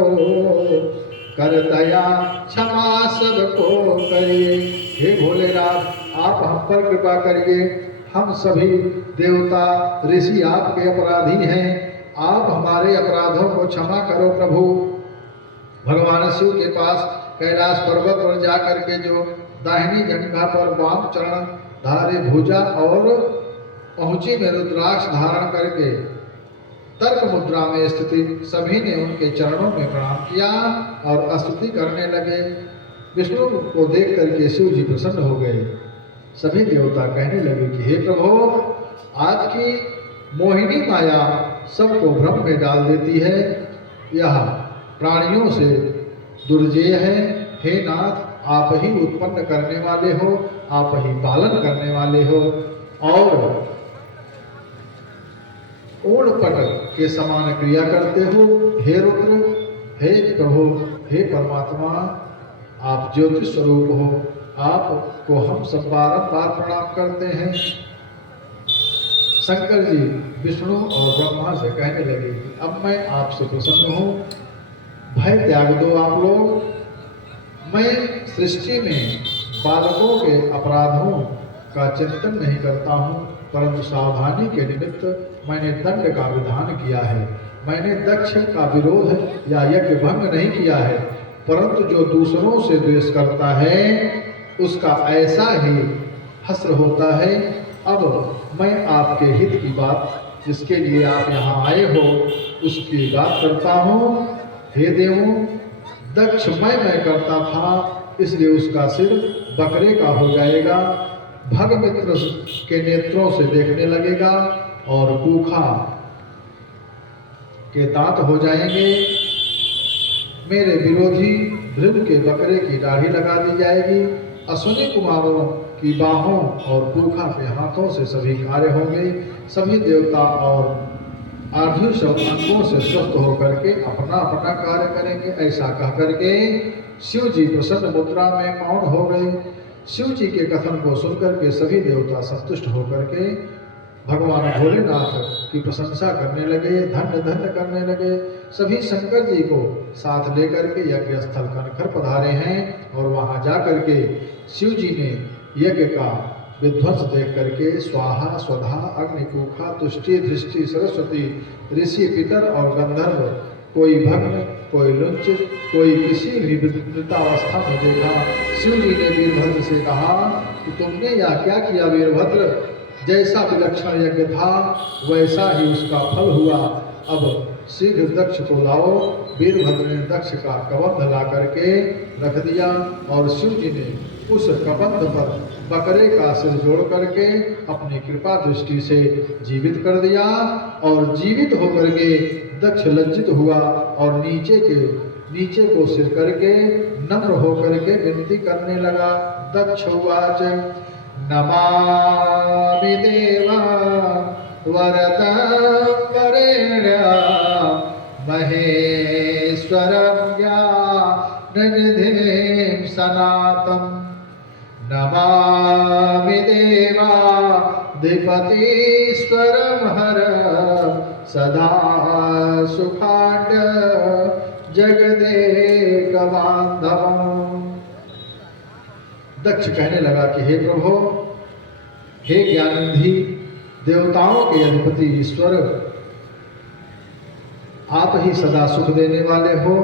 कर दया क्षमा सबको करिए। हे भोलेनाथ, आप हम पर कृपा करिए। हम सभी देवता ऋषि आपके अपराधी हैं, आप हमारे अपराधों को क्षमा करो प्रभु। भगवान शिव के पास कैलाश पर्वत पर जाकर के जो दाहिनी जंघा पर वाम चरण धारे भुजा और पहुंची में रुद्राक्ष धारण करके तर्क मुद्रा में स्थिति सभी ने उनके चरणों में प्रणाम किया और स्तुति करने लगे। विष्णु को देख करके शिव जी प्रसन्न हो गए। सभी देवता कहने लगे कि हे प्रभु, आपकी मोहिनी माया सबको भ्रम में डाल देती है, यह प्राणियों से दुर्जेय है। हे नाथ, आप ही उत्पन्न करने वाले हो, आप ही पालन करने वाले हो, और ऊर्णपट के समान क्रिया करते हो। हे रुद्र, हे प्रभु, हे परमात्मा, आप ज्योति स्वरूप हो, आपको हम सब बारंबार प्रणाम करते हैं। शंकर जी विष्णु और ब्रह्मा से कहने लगे कि अब मैं आपसे प्रसन्न हूँ, भय त्याग दो आप लोग। मैं सृष्टि में बालकों के अपराधों का चिंतन नहीं करता हूँ, परंतु सावधानी के निमित्त मैंने दंड का विधान किया है। मैंने दक्ष का विरोध या यज्ञ भंग नहीं किया है, परंतु जो दूसरों से द्वेष करता है उसका ऐसा ही हस्र होता है। अब मैं आपके हित की बात, जिसके लिए आप यहाँ आए हो, उसकी बात करता हूँ। हे देवों, दक्ष मैं करता था, इसलिए उसका सिर बकरे का हो जाएगा, भगमित्र के नेत्रों से देखने लगेगा और पूखा के दांत हो जाएंगे। मेरे विरोधी भृग के बकरे की दाढ़ी लगा दी जाएगी। अश्विनी कुमारों की बाहों और पूखा के हाथों से सभी कार्य होंगे। सभी देवता और आधुष अंगों से स्वस्थ होकर के अपना अपना कार्य करेंगे। ऐसा कह करके शिव जी प्रसन्न मुद्रा में मौन हो गए। शिव जी के कथन को सुनकर के सभी देवता संतुष्ट होकर के भगवान भोलेनाथ की प्रशंसा करने लगे, धन्य धन्य करने लगे। सभी शंकर जी को साथ लेकर के यज्ञ स्थल कनखर पधारे हैं और वहां जाकर के शिव जी ने यज्ञ का विध्वंस देख करके स्वाहा स्वधा अग्निपूखा तुष्टि दृष्टि सरस्वती ऋषि पितर और गंधर्व, कोई भग्न कोई लुंच, कोई किसी भी मृतावस्था में देखा। शिव जी ने वीरभद्र से कहा कि तुमने यह क्या किया वीरभद्र? जैसा विलक्षण यज्ञ था वैसा ही उसका फल हुआ। अब शीघ्र दक्ष को लाओ। वीरभद्र ने दक्ष का कबंध ला करके रख दिया और शिव जी ने उस कबंध पर बकरे का सिर जोड़ करके अपनी कृपा दृष्टि से जीवित कर दिया। और जीवित होकर के दक्ष लज्जित हुआ और नीचे को सिर करके नम्र होकर के विनती करने लगा। दक्ष उवाच नमामि देवा वरदं वरेण्य महेश्वरं ज्ञाननिधिं सनातनं। नमामि देवा धिपतीश्वरं हर सदा सुखांड जगदेकबान्धवम्। दक्ष कहने लगा कि हे प्रभु, हे ज्ञाननिधि, देवताओं के अधिपति ईश्वर, आप ही सदा सुख देने वाले हो।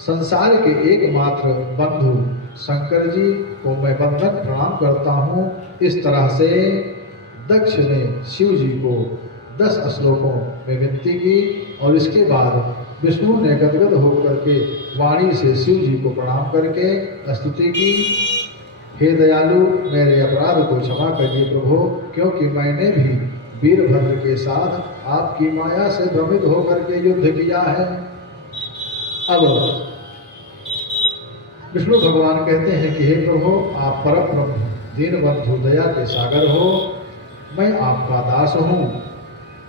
संसार के एकमात्र बंधु शंकर जी को मैं बंधन प्रणाम करता हूँ। इस तरह से दक्ष ने शिव जी को 10 श्लोकों में विनती की और इसके बाद विष्णु ने गदगद होकर के वाणी से शिव जी को प्रणाम करके स्तुति की। हे दयालु, मेरे अपराध को क्षमा करिए प्रभु, क्योंकि मैंने भी वीरभद्र के साथ आपकी माया से भ्रमित होकर के युद्ध किया है। अब विष्णु भगवान कहते हैं कि हे प्रभु, आप परम ब्रह्म दीनबंधु दया के सागर हो। मैं आपका दास हूँ।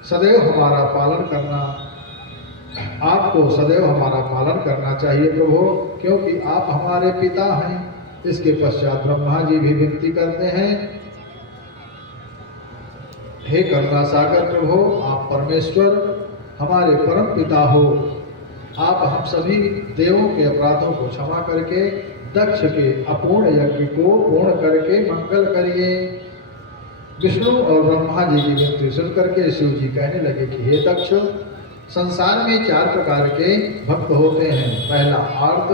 सदैव हमारा पालन करना, आपको सदैव हमारा पालन करना चाहिए प्रभु, क्योंकि आप हमारे पिता हैं। इसके पश्चात ब्रह्मा जी भी विनती करते हैं, हे करुणा सागर प्रभु, आप परमेश्वर हमारे परम पिता हो। आप हम सभी देवों के अपराधों को क्षमा करके दक्ष के अपूर्ण यज्ञ को पूर्ण करके मंगल करिए। विष्णु और ब्रह्मा जी की विनती सुन करके शिव जी कहने लगे कि हे दक्ष, संसार में 4 प्रकार के भक्त होते हैं। पहला आर्त,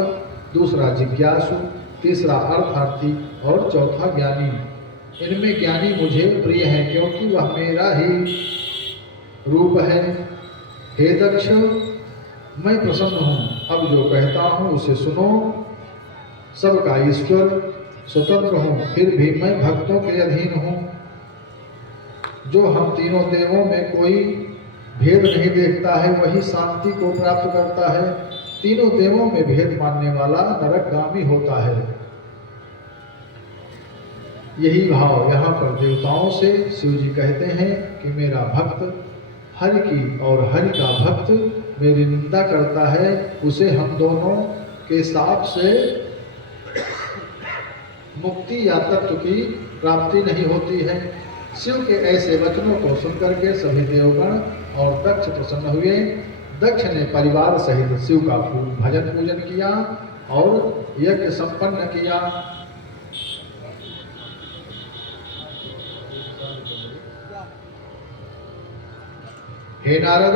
दूसरा जिज्ञासु, तीसरा अर्थार्थी और चौथा ज्ञानी। इनमें ज्ञानी मुझे प्रिय है, क्योंकि वह मेरा ही रूप है। हे दक्ष, मैं प्रसन्न हूँ। अब जो कहता हूँ उसे सुनो। सबका ईश्वर स्वतंत्र हूँ, फिर भी मैं भक्तों के अधीन हूँ। जो हम तीनों देवों में कोई भेद नहीं देखता है, वही शांति को प्राप्त करता है। तीनों देवों में भेद मानने वाला नरकगामी होता है। यही भाव यहाँ पर देवताओं से शिव जी कहते हैं कि मेरा भक्त हरि की और हरि का भक्त मेरी निंदा करता है, उसे हम दोनों के साथ से मुक्ति या तत्व की प्राप्ति नहीं होती है। शिव के ऐसे वचनों को सुनकर के सभी देवगण और दक्ष प्रसन्न हुए। दक्ष ने परिवार सहित शिव का भजन पूजन किया और यज्ञ संपन्न किया। हे नारद,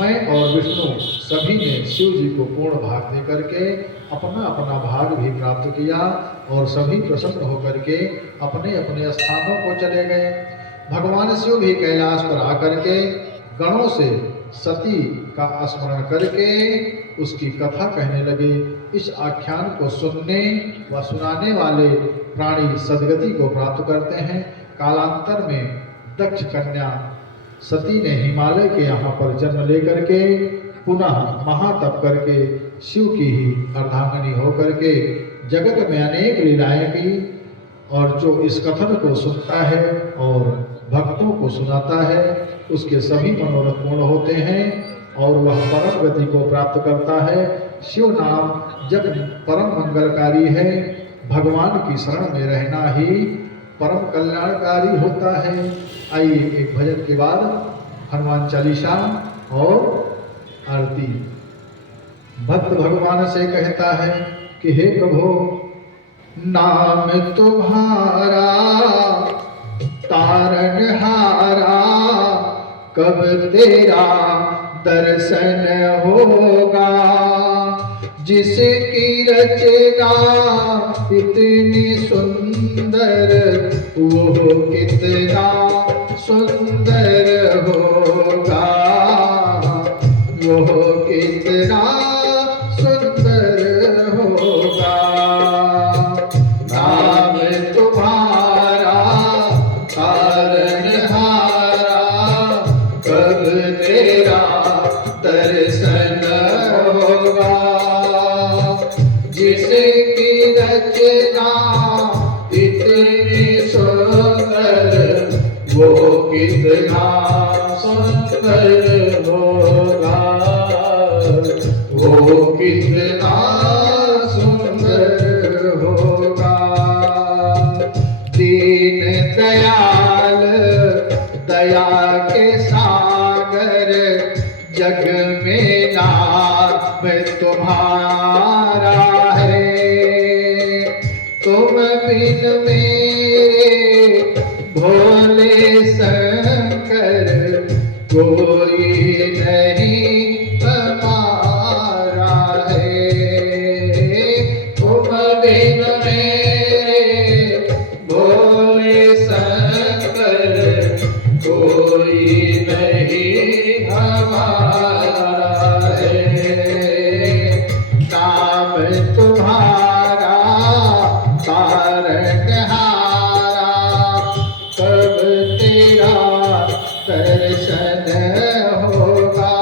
मैं और विष्णु सभी ने शिव जी को पूर्ण भाग दे करके अपना अपना भाग भी प्राप्त किया और सभी प्रसन्न होकर के अपने अपने स्थानों को चले गए। भगवान शिव भी कैलाश पर आकर के गणों से सती का स्मरण करके उसकी कथा कहने लगे। इस आख्यान को सुनने व सुनाने वाले प्राणी सद्गति को प्राप्त करते हैं। कालांतर में दक्ष कन्या सती ने हिमालय के यहाँ पर जन्म लेकर के पुनः महातप करके शिव की ही अर्धांगिनी होकर के जगत में अनेक लीलाएं की। और जो इस कथन को सुनता है और भक्तों को सुनाता है उसके सभी मनोरथ पूर्ण होते हैं और वह परम गति को प्राप्त करता है। शिव नाम जब परम मंगलकारी है, भगवान की शरण में रहना ही परम कल्याणकारी होता है। आइए एक भजन के बाद हनुमान चालीसा और आरती। भक्त भगवान से कहता है कि हे प्रभु, नाम तुम्हारा तारनहारा, कब तेरा दर्शन होगा। जिसकी रचना इतनी सुंदर, वो कितना सुंदर होगा, वो कितना सुंदर होगा। नाम तुम्हारा तारनहारा, कब तेरा दर्शन होगा। जिसकी रचना इतनी सुंदर, वो कितना सुंदर होगा, वो कितना सुंदर होगा। दीन दयाल दया के सागर, जग में नाम तुम्हारा है। तुम बिन मेरे भोले शंकर, कोई नहीं हमारा है। तुम बिन मेरे भोले शंकर, कोई नहीं हमारा है। नाम तुम्हारा तारनहारा, कब तेरा दर्शन होगा।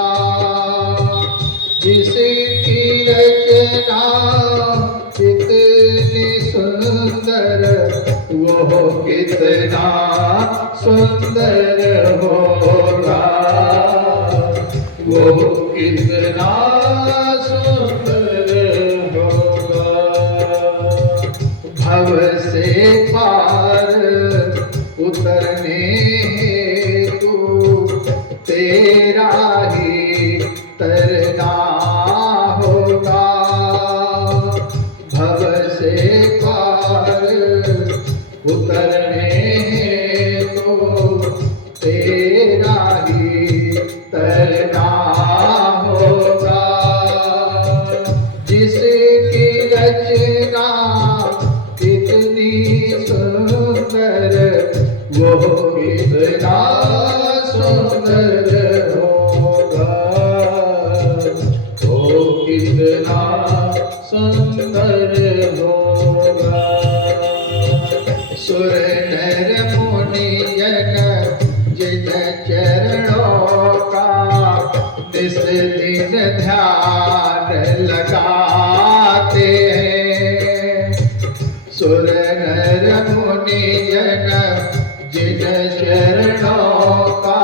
जिसकी रचना कितनी सुंदर, वो कितना सुंदर होगा, वो कितना सुंदर होगा। भव से पार उतरने हेतु तेरा ही तरना होगा। भव से पार उतरने हेतु तेरा ही तरना होगा। जिसकी रचना इतनी सुंदर, वो कितना सुंदर होगा, वो कितना सुंदर होगा। सुर नर मुनि जन जिन चरणों का निस दिन ध्यान लगाते हैं। सुर नर मुनि जन जिन चरणों का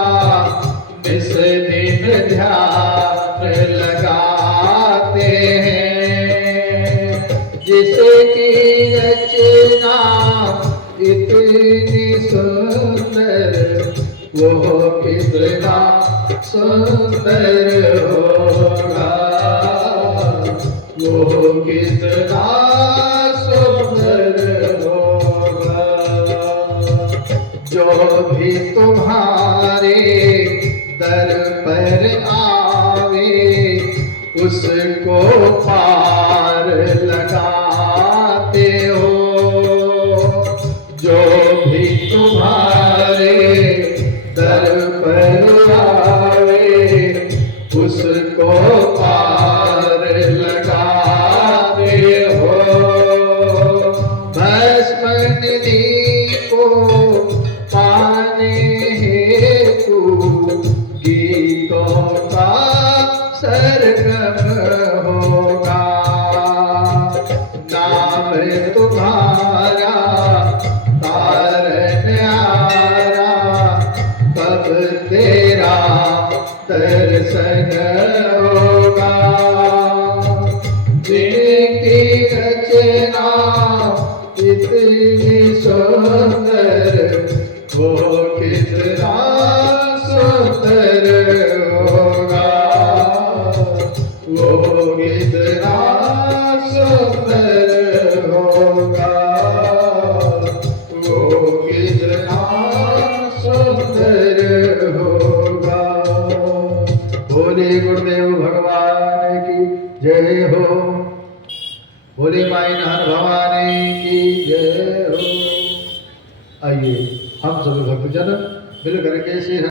निस दिन ध्यान लगाते हैं। जिसकी रचना सुंदर होगा, वो कितना सुंदर होगा। जो भी तुम्हारे दर पर आवे, उसको पार लगाते हो। जो भी तुम्हारे दर पर आवे, उसको पार लगाते हो। भस्म निधि को पाने हेतु गीतों का सरगम होगा। नाम तुम्हारा तारन आरा, तब तेरा दर्शन होगा। जिनकी रचना इतनी सुंदर, वो कितना सुंदर होगा, वो कितना सुंदर होगा, वो कितना सुंदर होगा। बोले गुरुदेव भगवान की जय हो। बोले माई नाहन भवानी की जय हो। आइए हम सभी भक्तजन मिल करके श्री